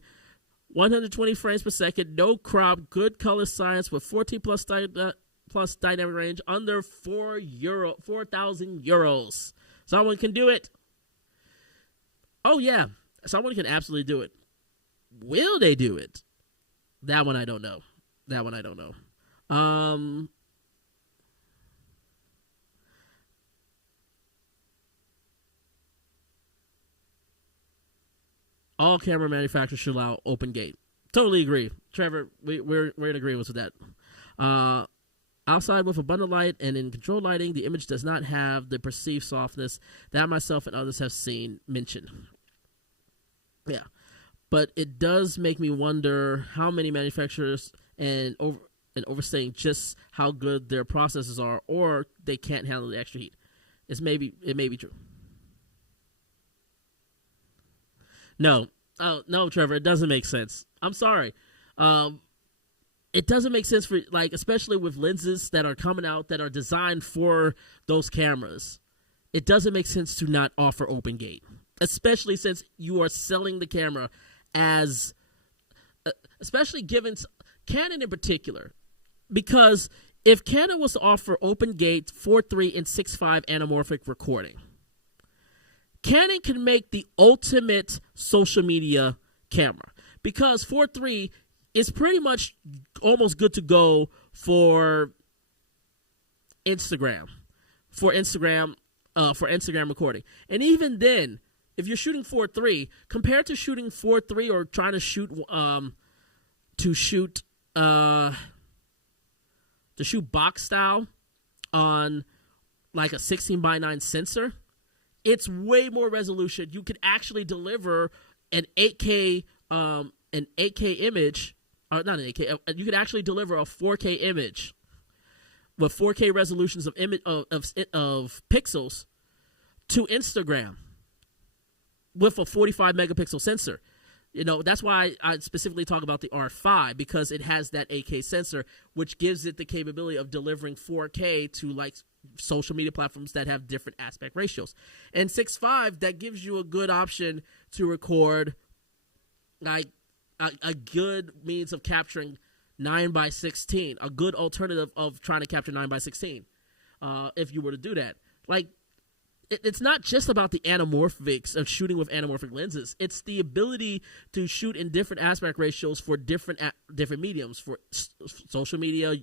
120 frames per second, no crop, good color science with 14 plus dynamic range, under 4,000 euros. Someone can do it. Oh yeah, someone can absolutely do it. Will they do it? That one I don't know. All camera manufacturers should allow open gate. Totally agree. Trevor, we're in agreement with that. Outside with abundant light and in controlled lighting, the image does not have the perceived softness that myself and others have seen mentioned. Yeah. But it does make me wonder how many manufacturers and overstating just how good their processes are, or they can't handle the extra heat. It may be true. No, Trevor, it doesn't make sense. I'm sorry. It doesn't make sense for, like, especially with lenses that are coming out that are designed for those cameras. It doesn't make sense to not offer open gate, especially since you are selling the camera as, especially given Canon in particular, because if Canon was to offer open gate 4.3 and 6.5 anamorphic recording, Canon can make the ultimate social media camera, because 4.3 is pretty much almost good to go for Instagram, recording. And even then, if you're shooting 4.3 compared to shooting 4.3 or trying to shoot box style on like a 16:9 sensor, it's way more resolution. You could actually deliver an 8K image, or not an 8K. You could actually deliver a 4K image with 4K resolutions of pixels to Instagram with a 45 megapixel sensor. You know, that's why I specifically talk about the R5, because it has that 8K sensor, which gives it the capability of delivering 4K to like social media platforms that have different aspect ratios. And 6.5, that gives you a good option to record like a good means of capturing 9:16, a good alternative of trying to capture 9:16. If you were to do that, like, it's not just about the anamorphics of shooting with anamorphic lenses. It's the ability to shoot in different aspect ratios for different mediums, for social media,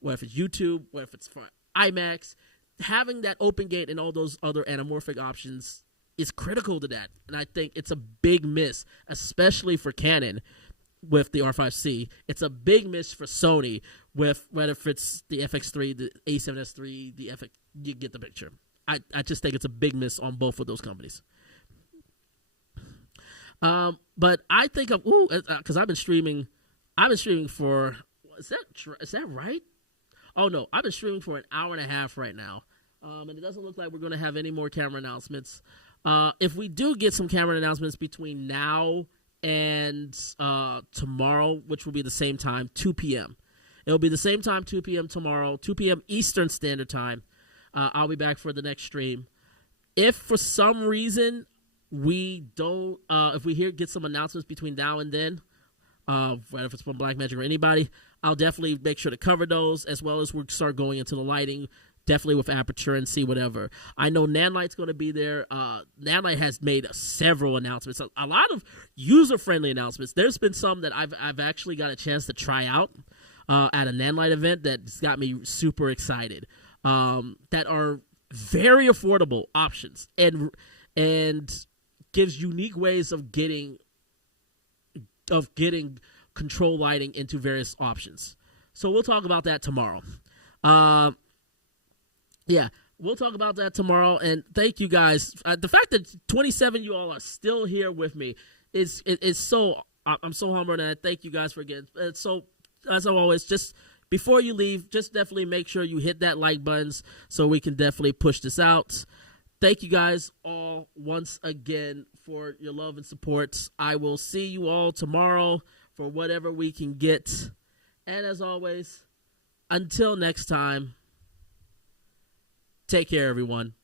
whether if it's YouTube, whether if it's for IMAX. Having that open gate and all those other anamorphic options is critical to that. And I think it's a big miss, especially for Canon with the R5C. It's a big miss for Sony with whether it's the FX3, the A7S3, the FX. You get the picture. I just think it's a big miss on both of those companies. But I think because I've been streaming for, is that right? Oh no, I've been streaming for an hour and a half right now. And it doesn't look like we're going to have any more camera announcements. If we do get some camera announcements between now and tomorrow, which will be the same time, 2 p.m. It'll be the same time, 2 p.m. tomorrow, 2 p.m. Eastern Standard Time. I'll be back for the next stream. If for some reason we don't, if we get some announcements between now and then, whether if it's from Blackmagic or anybody, I'll definitely make sure to cover those, as well as we'll start going into the lighting, definitely with aperture and see whatever. I know Nanlight's going to be there. Nanlight has made several announcements, a lot of user-friendly announcements. There's been some that I've actually got a chance to try out at a Nanlight event that's got me super excited. That are very affordable options and gives unique ways of getting control lighting into various options. So we'll talk about that tomorrow. Yeah, we'll talk about that tomorrow. And thank you guys. The fact that 27 you all are still here with me is so. I'm so humbled, and I thank you guys for again. So as always, just before you leave, just definitely make sure you hit that like buttons so we can definitely push this out. Thank you guys all once again for your love and support. I will see you all tomorrow for whatever we can get. And as always, until next time, take care, everyone.